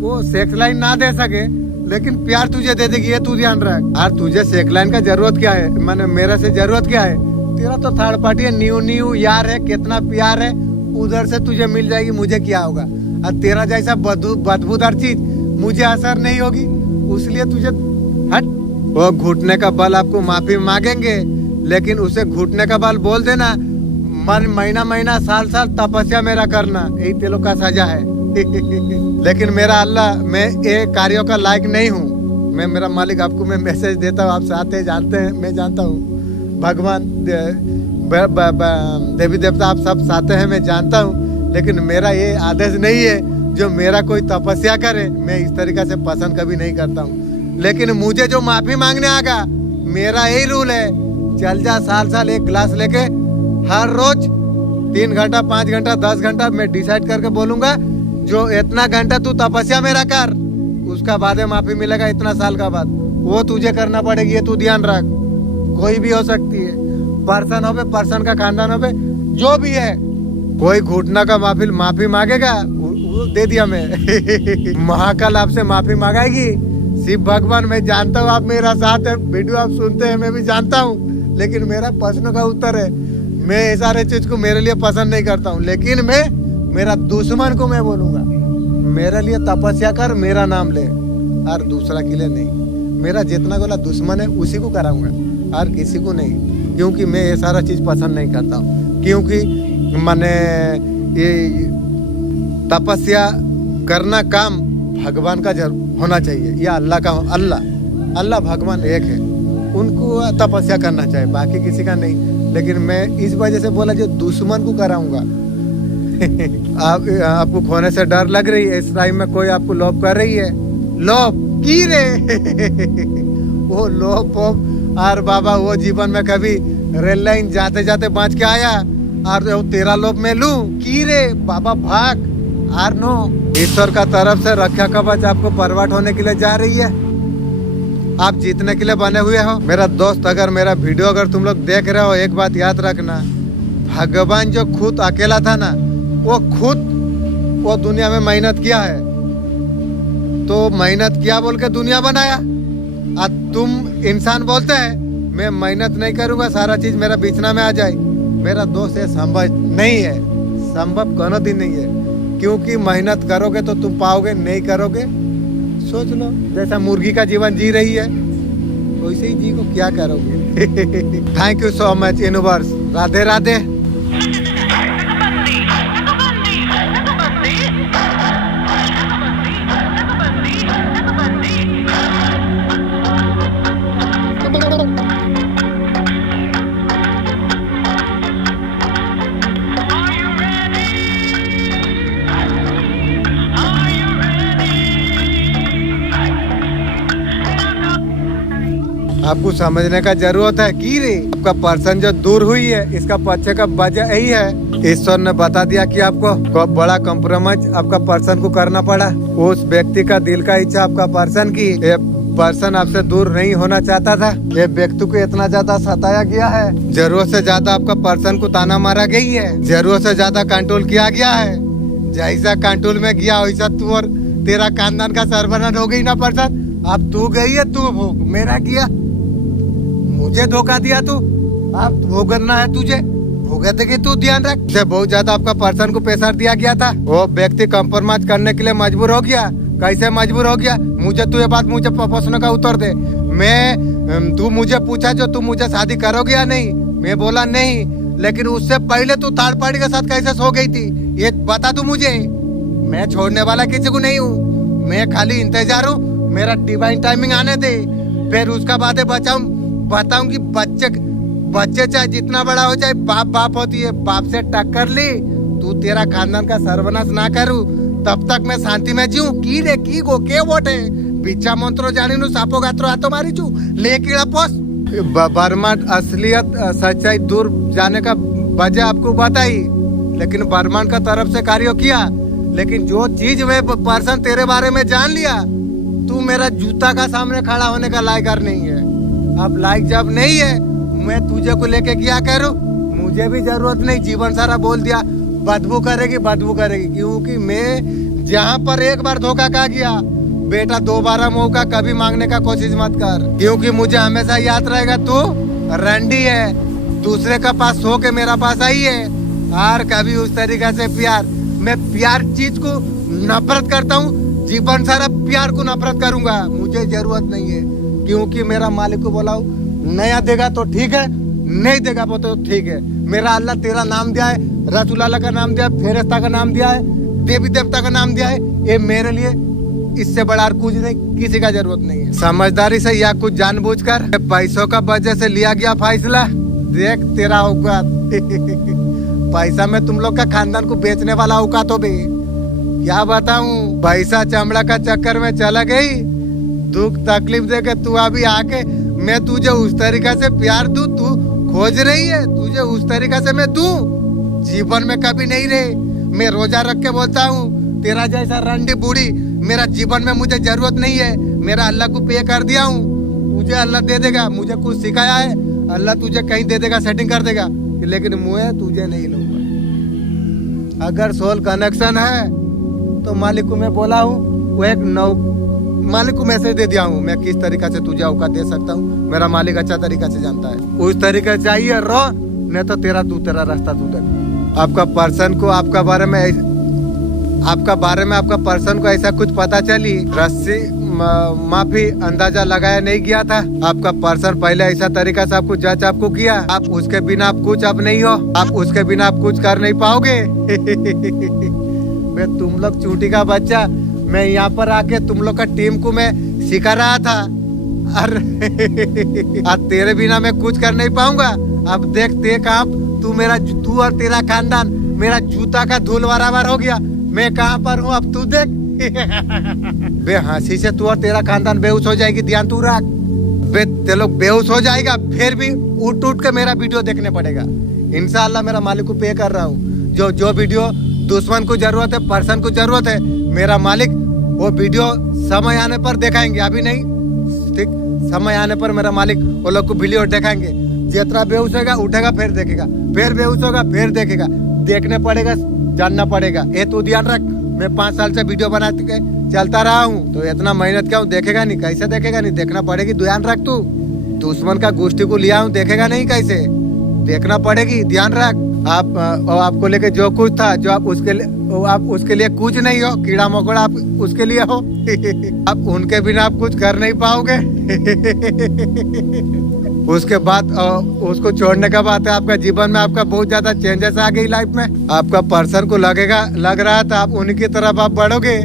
वो सेक्स लाइन ना दे सके लेकिन प्यार तुझे दे देगी, ये तू ध्यान रख। यार तुझे सेक्स लाइन का जरूरत क्या है, मैंने मेरा से जरूरत क्या है? तेरा तो थर्ड पार्टी है, न्यू यार है, कितना प्यार है उधर से तुझे मिल जाएगी, मुझे क्या होगा? और तेरा जैसा बदबूदार चीज मुझे असर नहीं होगी, इसलिए तुझे हट। वो घुटने का बल आपको माफी मांगेंगे, लेकिन उसे घुटने का बल बोल देना, महीना साल तपस्या मेरा करना, यही तेलों का सजा है। लेकिन मेरा अल्लाह, मैं ये कार्यों का लायक नहीं हूँ। मैं मेरा मालिक आपको मैं मैसेज देता हूँ, आप साथ जानते हैं, मैं जानता हूँ। भगवान देवी देवता आप सब साथ हैं, मैं जानता हूँ, लेकिन मेरा ये आदेश नहीं है जो मेरा कोई तपस्या करे, मैं इस तरीके से पसंद कभी नहीं करता हूँ। लेकिन मुझे जो माफी मांगने आगा, मेरा यही रूल है, चल जा साल एक गिलास लेके हर रोज 3 घंटा 5 घंटा 10 घंटा मैं डिसाइड करके बोलूंगा, जो इतना घंटा तू तपस्या मेरा कर, उसका बाद माफी मिलेगा इतना साल का बाद, वो तुझे करना पड़ेगी, ये तू ध्यान रख। कोई भी हो सकती है, पर्सन हो पर्सन का खानदान हो जो भी है, कोई घुटना का माफी मांगेगा वो दे दिया मैं। महाकाल आपसे माफी मांगेगी, शिव भगवान मैं जानता हूँ आप मेरा साथ है, वीडियो आप सुनते हैं मैं भी जानता हूँ, लेकिन मेरा प्रश्न का उत्तर है, मैं ये सारे चीज को मेरे लिए पसंद नहीं करता हूँ, लेकिन मैं मेरा दुश्मन को मैं बोलूंगा मेरे लिए तपस्या कर, मेरा नाम ले, और दूसरा के लिए नहीं। मेरा जितना गोला दुश्मन है उसी को कराऊंगा और किसी को नहीं, क्योंकि मैं ये सारा चीज पसंद नहीं करता हूँ। क्योंकि मैंने ये तपस्या करना काम भगवान का होना चाहिए, या अल्लाह का, अल्लाह भगवान एक है, उनको तपस्या करना चाहिए, बाकी किसी का नहीं। लेकिन मैं इस वजह से बोला जो दुश्मन को कराऊंगा। आपको खोने से डर लग रही है, इस टाइम में कोई आपको लोभ कर रही है, लोभ की रे। वो लोभ और बाबा वो जीवन में कभी रेल लाइन जाते जाते बाँच के आया और तेरा लोभ में लूं की रे बाबा, भाग। आर नो, ईश्वर का तरफ से रक्षा कवच आपको परवाट होने के लिए जा रही है, आप जीतने के लिए बने हुए हो। मेरा दोस्त, अगर मेरा वीडियो अगर तुम लोग देख रहे हो, एक बात याद रखना, भगवान जो खुद अकेला था ना, वो दुनिया में मेहनत किया है, तो मेहनत किया बोल के दुनिया बनाया। आज तुम इंसान बोलते हैं मैं मेहनत नहीं करूंगा, सारा चीज मेरा बिछना में आ जाए। मेरा दोस्त ये संभव नहीं है, संभव कोनो दिन नहीं है, क्योंकि मेहनत करोगे तो तुम पाओगे, नहीं करोगे सोच लो, जैसा मुर्गी का जीवन जी रही है वैसे ही जी को क्या करोगे। Thank you so much universe, Radhe Radhe. आपको समझने का जरूरत है कि रे आपका पर्सन जो दूर हुई है, इसका पीछे का वजह यही है, ईश्वर ने बता दिया कि आपको बड़ा कॉम्प्रोमाइज आपका पर्सन को करना पड़ा। उस व्यक्ति का दिल का इच्छा आपका पर्सन की, ये पर्सन आपसे दूर नहीं होना चाहता था, ये व्यक्ति को इतना ज्यादा सताया गया है, जरूरत से ज्यादा आपका पर्सन को ताना मारा गई है, जरूरत से ज्यादा कंट्रोल किया गया है। जैसा कंट्रोल में गया वैसा तू और तेरा खानदान का सरबराह हो गई ना पर्सन। अब तू गई है, तू भोग, मेरा किया, मुझे धोखा दिया तू, अब भोगना है तुझे, भोगते कि तू ध्यान रख। से बहुत ज्यादा आपका पर्सन को प्रेशर दिया गया था, वो व्यक्ति कॉम्प्रोमाइज करने के लिए मजबूर हो गया। कैसे मजबूर हो गया, मुझे तू ये बात मुझे प्रश्न का उत्तर दे। मैं तू मुझे पूछा जो तू मुझे शादी करोगे या नहीं, मैं बोला नहीं, लेकिन उससे पहले तू थर्ड पार्टी के साथ कैसे सो गई थी ये बता तू मुझे। मैं छोड़ने वाला किसी को नहीं हूँ। मैं खाली इंतजार हूँ मेरा डिवाइन टाइमिंग आने दे, फिर उसका बाद बताऊं कि बच्चे चाहे जितना बड़ा हो जाए बाप होती है। बाप से टक्कर ली तू तेरा खानदान का सर्वनाश ना करूं तब तक मैं शांति में जीऊं। की रे की गो के वोटे बिच्छा मंत्रो जानी नु सापो गात्रो हाथों मारी चू ले कीड़ा पोस। बर्मा असलियत सच्चाई दूर जाने का वजह आपको बताई, लेकिन बर्मान का तरफ से कार्य किया। लेकिन जो चीज वे पर्सन तेरे बारे में जान लिया, तू मेरा जूता का सामने खड़ा होने का लायक नहीं है। अब लायक जब नहीं है, मैं तुझे को लेके क्या करूं? मुझे भी जरूरत नहीं। जीवन सारा बोल दिया बदबू करेगी, क्योंकि मैं जहाँ पर एक बार धोखा खा गया बेटा दोबारा मौका कभी मांगने का कोशिश मत कर, क्योंकि मुझे हमेशा याद रहेगा तू रंडी है, दूसरे का पास हो के मेरा पास आई है। और कभी उस तरीका से मैं प्यार चीज को नफरत करता हूँ, जीवन सारा प्यार को नफरत करूंगा। मुझे जरूरत नहीं है, क्योंकि मेरा मालिक को बोलाओ नया देगा तो ठीक है, नहीं देगा वो तो ठीक है। मेरा अल्लाह तेरा नाम दिया है, रसूल अल्लाह का नाम दिया है, फेरिस्ता का नाम दिया है, देवी देवता का नाम दिया है। ये मेरे लिए इससे बड़ा और कुछ नहीं, किसी का जरूरत नहीं है। समझदारी से या कुछ जानबूझकर पैसों का वजह से लिया गया फैसला देख तेरा औकात। पैसा में तुम लोग का खानदान को बेचने वाला औकात हो भी क्या बताऊं। पैसा चमड़ा का चक्कर में चला गई, दुख तकलीफ दे के तू अभी आके मैं तुझे उस तरीका से प्यार दूं, तू खोज रही है तुझे उस तरीका से मैं दूं। जीवन में कभी नहीं रहे। मैं रोजा रख के बोलता हूँ तेरा जैसा रंडी बूढ़ी मेरा जीवन में मुझे जरूरत नहीं है। मेरा अल्लाह को पे कर दिया हूँ, मुझे अल्लाह दे देगा। मुझे कुछ सिखाया है अल्लाह तुझे कहीं दे देगा, सेटिंग कर देगा, लेकिन मुझे तुझे नहीं लूंगा। अगर सोल कनेक्शन है तो मालिक को मैं बोला हूँ, वो एक मालिक को मैसेज दे दिया हूँ मैं किस तरीका से तुझे औकात दे सकता हूँ। मेरा मालिक अच्छा तरीका से जानता है, उस तरीके से चाहिए रो, नहीं तो तेरा रास्ता तू तक। आपका पर्सन को आपका पर्सन को ऐसा कुछ पता चली रस्सी माफी अंदाजा लगाया नहीं गया था। आपका पर्सन पहले ऐसा तरीका से आपको जज आपको किया, आप उसके बिना आप कुछ अब नहीं हो, आप उसके बिना आप कुछ कर नहीं पाओगे। मैं तुम लोग चूटी का बच्चा, मैं यहाँ पर आके तुम लोग का टीम को मैं सिखा रहा था, और तेरे बिना मैं कुछ कर नहीं पाऊंगा। अब देख आप तू और तेरा खानदान मेरा जूता का धूल बराबर हो गया। मैं कहाँ पर हूँ अब तू देख। बे हंसी से तू और तेरा खानदान बेहोश हो जाएगी, ध्यान तू रख। बे ते लोग बेहोश हो जाएगा, फिर भी उठ के मेरा वीडियो देखने पड़ेगा। इंशाल्लाह मेरा मालिक को पे कर रहा हूँ। जो वीडियो दुश्मन को जरूरत है, पर्सन को जरूरत है, मेरा मालिक वो वीडियो समय आने पर दिखाएंगे, अभी नहीं ठीक। समय आने पर मेरा मालिक वो लोग को वीडियो दिखाएंगे। जितना बेहोश होगा उठेगा फिर देखेगा, फिर बेहोश होगा फिर देखेगा, देखने पड़ेगा, जानना पड़ेगा। ये तू ध्यान रख। मैं 5 साल से वीडियो बनाते के चलता रहा हूँ, तो इतना मेहनत क्या हूँ, देखेगा नहीं कैसे देखेगा नहीं, देखना पड़ेगी। ध्यान रख तू दुश्मन का गोष्ठी को लिया हूँ, देखेगा नहीं कैसे, देखना पड़ेगी। ध्यान रख। आपको लेके जो कुछ था, जो आप उसके लिए कुछ नहीं हो, कीड़ा मकोड़ा आप उसके लिए हो। आप उनके बिना आप कुछ कर नहीं पाओगे। उसके बाद उसको छोड़ने का बात है, आपका जीवन में आपका बहुत ज्यादा चेंजेस आ गई लाइफ में। आपका पर्सन को लग रहा था आप उनकी तरफ आप बढ़ोगे।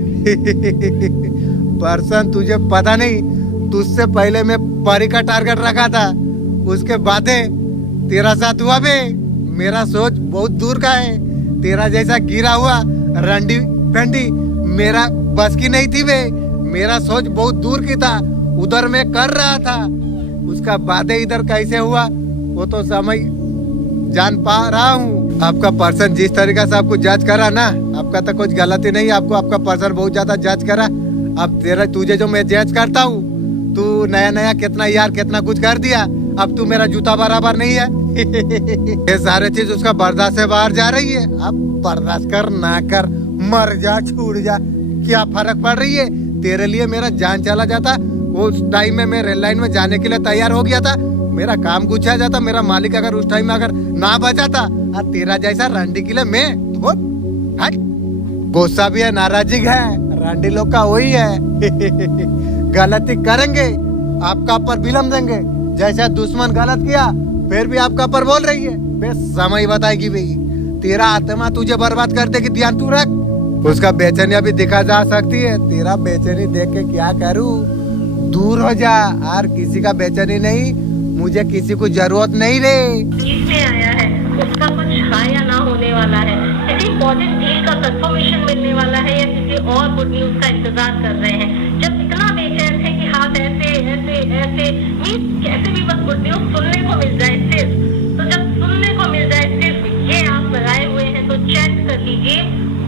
पर्सन तुझे पता नहीं, तुझसे पहले मैं परी का टारगेट रखा था, उसके बाद तेरा साथ हुआ बे। मेरा सोच बहुत दूर का है, तेरा जैसा गिरा हुआ रंडी पेंडी मेरा बस की नहीं थी बे। मेरा सोच बहुत दूर की था, उधर मैं कर रहा था, उसका बाद इधर कैसे हुआ वो तो समय जान पा रहा हूँ। आपका पर्सन जिस तरीका से आपको जज करा ना, आपका तो कुछ गलती नहीं, आपको आपका पर्सन बहुत ज्यादा जज करा। अब तुझे जो मैं जज करता हूँ, तू नया कितना कुछ कर दिया, अब तू मेरा जूता बराबर नहीं है। ये सारे चीज उसका बर्दाश्त से बाहर जा रही है। अब बर्दाश्त कर ना कर, मर जा छूट जा, क्या फर्क पड़ रही है। तेरे लिए मेरा जान चला जाता, उस टाइम में मैं रेल लाइन में जाने के लिए तैयार हो गया था, मेरा काम कुछ आ जाता। मेरा मालिक अगर उस टाइम में अगर ना बचाता, और तेरा जैसा रंडी के लिए मैं गुस्सा भी है, नाराजगी है, रंडी लोग का वही है। गलती करेंगे आपका पर विलम देंगे, जैसा दुश्मन गलत किया फिर भी आपका पर बोल रही है। बे समय बताएगी भाई, तेरा आत्मा तुझे बर्बाद कर देगी, ध्यान तू रख। उसका बेचैनी अभी दिखा जा सकती है। तेरा बेचैनी देख के क्या करूं, दूर हो जा। और किसी का बेचैनी नहीं, मुझे किसी को जरूरत नहीं रे। बीच में आया है, उसका कुछ हाँ या ना होने वाला है, किसी इम्पोर्टेंट डील का कंफर्मेशन मिलने वाला है या किसी और गुड न्यूज का इंतजार कर रहे हैं। जब इतना बेचैन है कि हाथ ऐसे ऐसे ऐसे मीन्स कैसे भी बस गुड न्यूज सुनने को मिल जाए सिर्फ, तो जब सुनने को मिल जाए सिर्फ ये आप लगाए हुए हैं तो चैट कर लीजिए।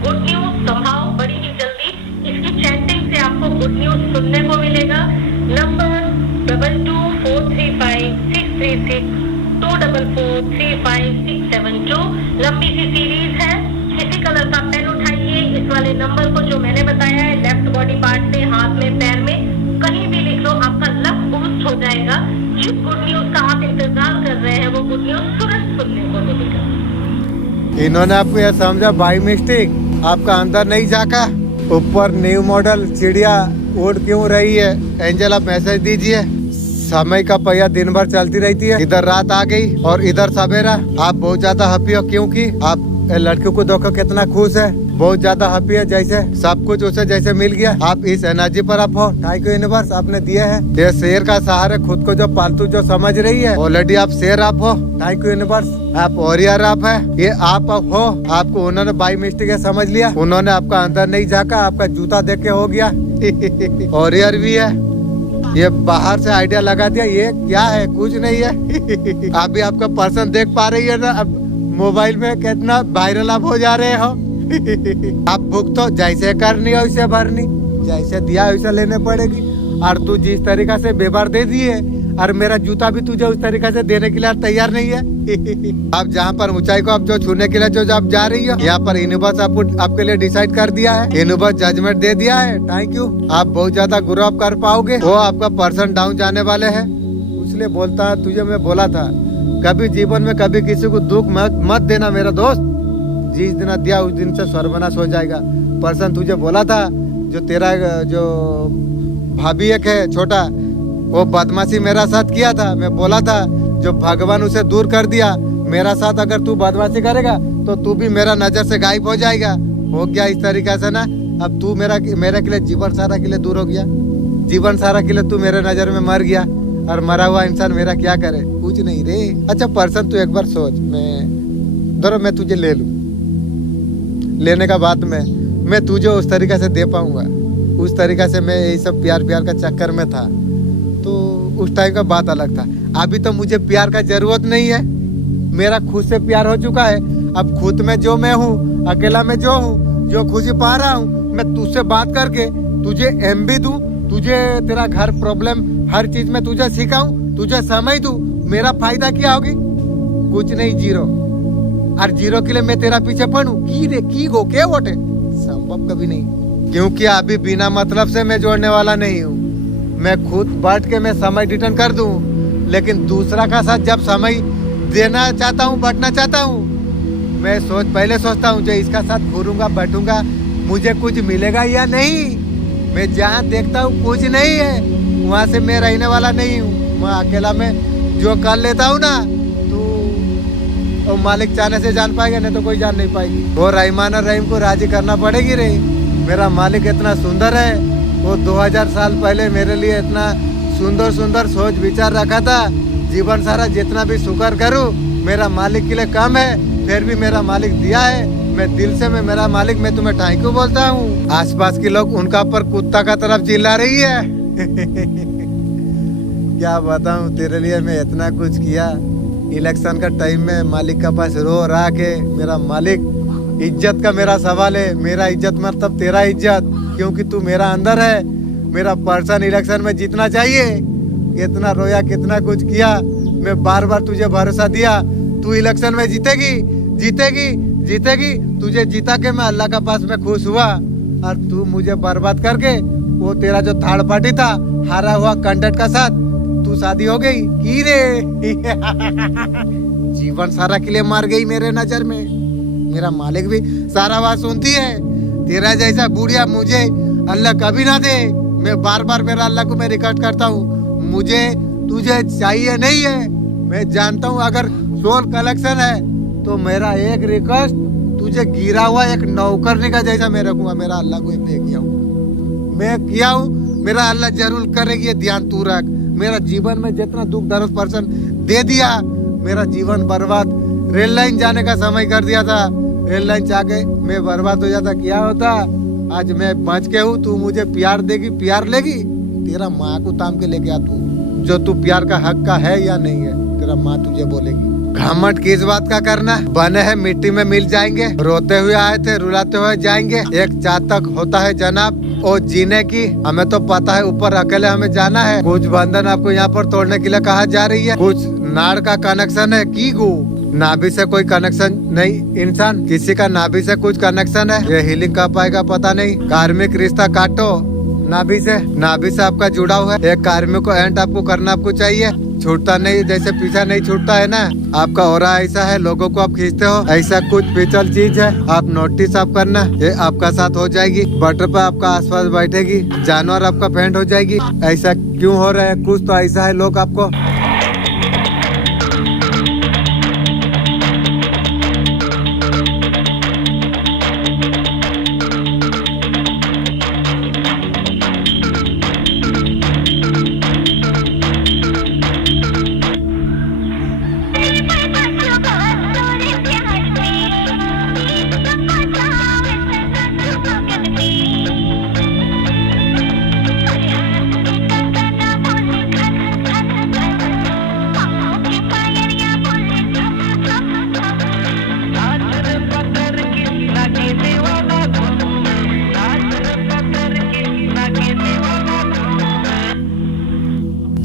गुड न्यूज संभाव बड़ी ही जल्दी इसकी चैटिंग से आपको गुड न्यूज सुनने को मिलेगा। नंबर 22463622444672 लंबी सी सीरीज है। किसी कलर का पेन उठाइए, इस वाले नंबर को जो मैंने बताया है लेफ्ट बॉडी पार्ट से हाथ में पैर में कहीं भी लिख लो, आपका लक बूस्ट हो जाएगा। जिस गुड न्यूज का आप इंतजार कर रहे हैं वो गुड न्यूज तुरंत सुनने को मिलेगा। इन्होंने आपको यह समझा बाई मिस्टेक, आपका अंदर नहीं झाका। ऊपर न्यू मॉडल चिड़िया उड़ क्यों रही है? एंजल आप मैसेज दीजिए। समय का पहिया दिन भर चलती रहती है, इधर रात आ गई और इधर सवेरा। आप बहुत ज्यादा हैप्पी हो क्योंकि आप लड़कियों को देखो कितना खुश है, बहुत ज्यादा हैप्पी है, जैसे सब कुछ उसे जैसे मिल गया। आप इस एनर्जी पर आप हो, थैंक यू यूनिवर्स आपने दिए है। ये शेर का सहारा खुद को जो पालतू जो समझ रही है, ऑलरेडी आप शेर आप हो, थैंक यू यूनिवर्स। आप वॉरियर आप है, ये आप हो। आपको उन्होंने बाई मिस्टेक समझ लिया, उन्होंने आपका अंदर नहीं झाका, आपका जूता देख के हो गया। वॉरियर भी है, ये बाहर से आइडिया लगा दिया, ये क्या है, कुछ नहीं है। आप भी आपका पर्सन देख पा रही है ना, अब मोबाइल में कितना वायरल आप हो जा रहे हो। आप भूख तो जैसे करनी है वैसे भरनी, जैसे दिया वैसे लेने पड़ेगी। और तू जिस तरीका से बेबार दे दिए, और मेरा जूता भी तुझे उस तरीका से देने के लिए तैयार नहीं है। आप जहाँ पर ऊंचाई को आप जो छूने के लिए जो आप जा रही हो, यहाँ पर यूनिवर्स आपके लिए डिसाइड कर दिया है, यूनिवर्स जजमेंट दे दिया है। Thank you. आप बहुत ज्यादा ग्रो अप कर पाओगे, वो आपका पर्सन डाउन जाने वाले है। इसलिए बोलता तुझे मैं बोला था, कभी जीवन में कभी किसी को दुख मत देना मेरा दोस्त। जिस दिन दिया उस दिन से सर्वनाश हो जाएगा। पर्सन तुझे बोला था, जो तेरा जो भाभी एक है छोटा, वो बदमाशी मेरा साथ किया था। मैं बोला था जो भगवान उसे दूर कर दिया, मेरा साथ अगर तू बदमाशी करेगा तो तू भी मेरा नजर से गायब हो जाएगा। हो गया इस तरीके से ना। अब तू मेरे के लिए जीवन सारा के लिए दूर हो गया, जीवन सारा के लिए तू मेरे नजर में मर गया। और मरा हुआ इंसान मेरा क्या करे, कुछ नहीं रे। अच्छा पर्सन तू एक बार सोच, मैं तुझे ले लूं, लेने का बाद में मैं तुझे उस तरीके से दे पाऊंगा, उस तरीके से मैं यही सब प्यार का चक्कर में था, तो उस टाइम का बात अलग था। अभी तो मुझे प्यार का जरूरत नहीं है, मेरा खुद से प्यार हो चुका है। अब खुद में जो मैं हूँ, अकेला में जो हूँ, जो खुशी पा रहा हूँ, मैं तुझसे बात करके तुझे एमबी दूं, तुझे तेरा घर प्रॉब्लम हर चीज में तुझे सिखाऊं, तुझे समय दूं, मेरा फायदा क्या होगी? कुछ नहीं, जीरो। और जीरो के लिए मैं तेरा पीछे पड़ूं की वोटे संभव कभी नहीं, क्योंकि अभी बिना मतलब से मैं जोड़ने वाला नहीं हूँ। मैं खुद बैठ के मैं समय रिटर्न कर दूं, लेकिन दूसरा का साथ जब समय देना चाहता हूँ, बांटना चाहता हूँ, मैं पहले सोचता हूँ जो इसका साथ घूरूंगा बैठूंगा मुझे कुछ मिलेगा या नहीं। मैं जहाँ देखता हूँ कुछ नहीं है, वहाँ से मैं रहने वाला नहीं हूँ। मैं अकेला में जो कर लेता हूँ ना, तो मालिक चाहने से जान पाएगा, नहीं तो कोई जान नहीं पाएगी। वो रहमान और रहीम को राजी करना पड़ेगी रे। मेरा मालिक इतना सुंदर है, वो 2000 साल पहले मेरे लिए इतना सुंदर सुंदर सोच विचार रखा था। जीवन सारा जितना भी शुक्र करूँ मेरा मालिक के लिए कम है, फिर भी मेरा मालिक दिया है। मैं दिल से मेरा मालिक मैं तुम्हें थैंक यू बोलता हूँ। आसपास के लोग उनका पर कुत्ता का तरफ चिल्ला रही है। क्या बताऊँ तेरे लिए, मैं इतना कुछ किया। इलेक्शन का टाइम में मालिक का पास रो रहा के, मेरा मालिक इज्जत का मेरा सवाल है, मेरा इज्जत मतलब तेरा इज्जत, क्योंकि तू मेरा अंदर है। मेरा पर्सन इलेक्शन में जीतना चाहिए। कितना रोया, कितना कुछ किया, मैं बार बार तुझे भरोसा दिया तू इलेक्शन में जीतेगी जीतेगी जीतेगी। तुझे जीता के मैं अल्लाह का पास में खुश हुआ, और तू मुझे बर्बाद करके वो तेरा जो थर्ड पार्टी था हारा हुआ कैंडिडेट का साथ तू शादी हो गई की रे। जीवन सारा के लिए मार गई मेरे नजर में। मेरा मालिक भी सारा बात सुनती है। तेरा जैसा बुढ़िया मुझे अल्लाह कभी ना दे। मैं बार बार मेरा अल्लाह को मैं रिकॉर्ड करता हूँ, मुझे तुझे चाहिए नहीं है। मैं जानता हूँ अगर सोल कलेक्शन है तो मेरा एक रिक्वेस्ट, तू तुझे गिरा हुआ एक नौकरनी का जैसा मैं रखूंगा। मेरा अल्लाह को ये किया हूँ, मैं किया हूँ, मेरा अल्लाह जरूर करेगी। ये ध्यान तू रख। मेरा जीवन में जितना दुख दर्द पर्सन दे दिया, मेरा जीवन बर्बाद। रेल लाइन जाने का समय कर दिया था, रेल लाइन जाके मैं बर्बाद हो जाता, क्या होता। आज मैं बच के हूँ, तू मुझे प्यार देगी, प्यार लेगी। तेरा माँ को ताम के लेके आ तू, जो तू प्यार का हक का है या नहीं है, तेरा माँ तुझे बोलेगी। घमंड किस बात का करना, बने हैं मिट्टी में मिल जाएंगे। रोते हुए आए थे, रुलाते हुए जाएंगे। एक चातक होता है जनाब, और जीने की हमें तो पता है, ऊपर अकेले हमें जाना है। कुछ बंधन आपको यहाँ पर तोड़ने के लिए कहा जा रही है। कुछ नाड़ का कनेक्शन है की गु, नाभि से कोई कनेक्शन नहीं। इंसान किसी का नाभि से कुछ कनेक्शन है, ये हीलिंग कर पाएगा पता नहीं। कार्मिक रिश्ता काटो नाभि से आपका जुड़ा हुआ है। एक कार्मिक को एंड आपको करना आपको चाहिए, छूटता नहीं, जैसे पीछा नहीं छूटता है ना। आपका ऑरा ऐसा है, लोगों को आप खींचते हो, ऐसा कुछ पिछल चीज है। आप नोटिस आप करना, ये आपका साथ हो जाएगी। बटर पर आपका आसपास बैठेगी, जानवर आपका फ्रेंड हो जाएगी। ऐसा क्यों हो रहा है, कुछ तो ऐसा है लोग आपको।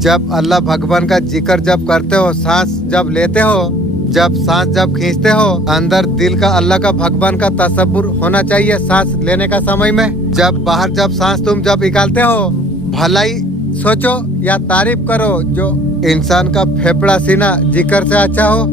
जब अल्लाह भगवान का जिक्र जब करते हो, सांस जब लेते हो, जब सांस जब खींचते हो, अंदर दिल का अल्लाह का भगवान का तसव्वुर होना चाहिए। सांस लेने का समय में, जब बाहर जब सांस तुम जब निकालते हो, भलाई सोचो या तारीफ करो। जो इंसान का फेफड़ा सीना जिक्र से अच्छा हो,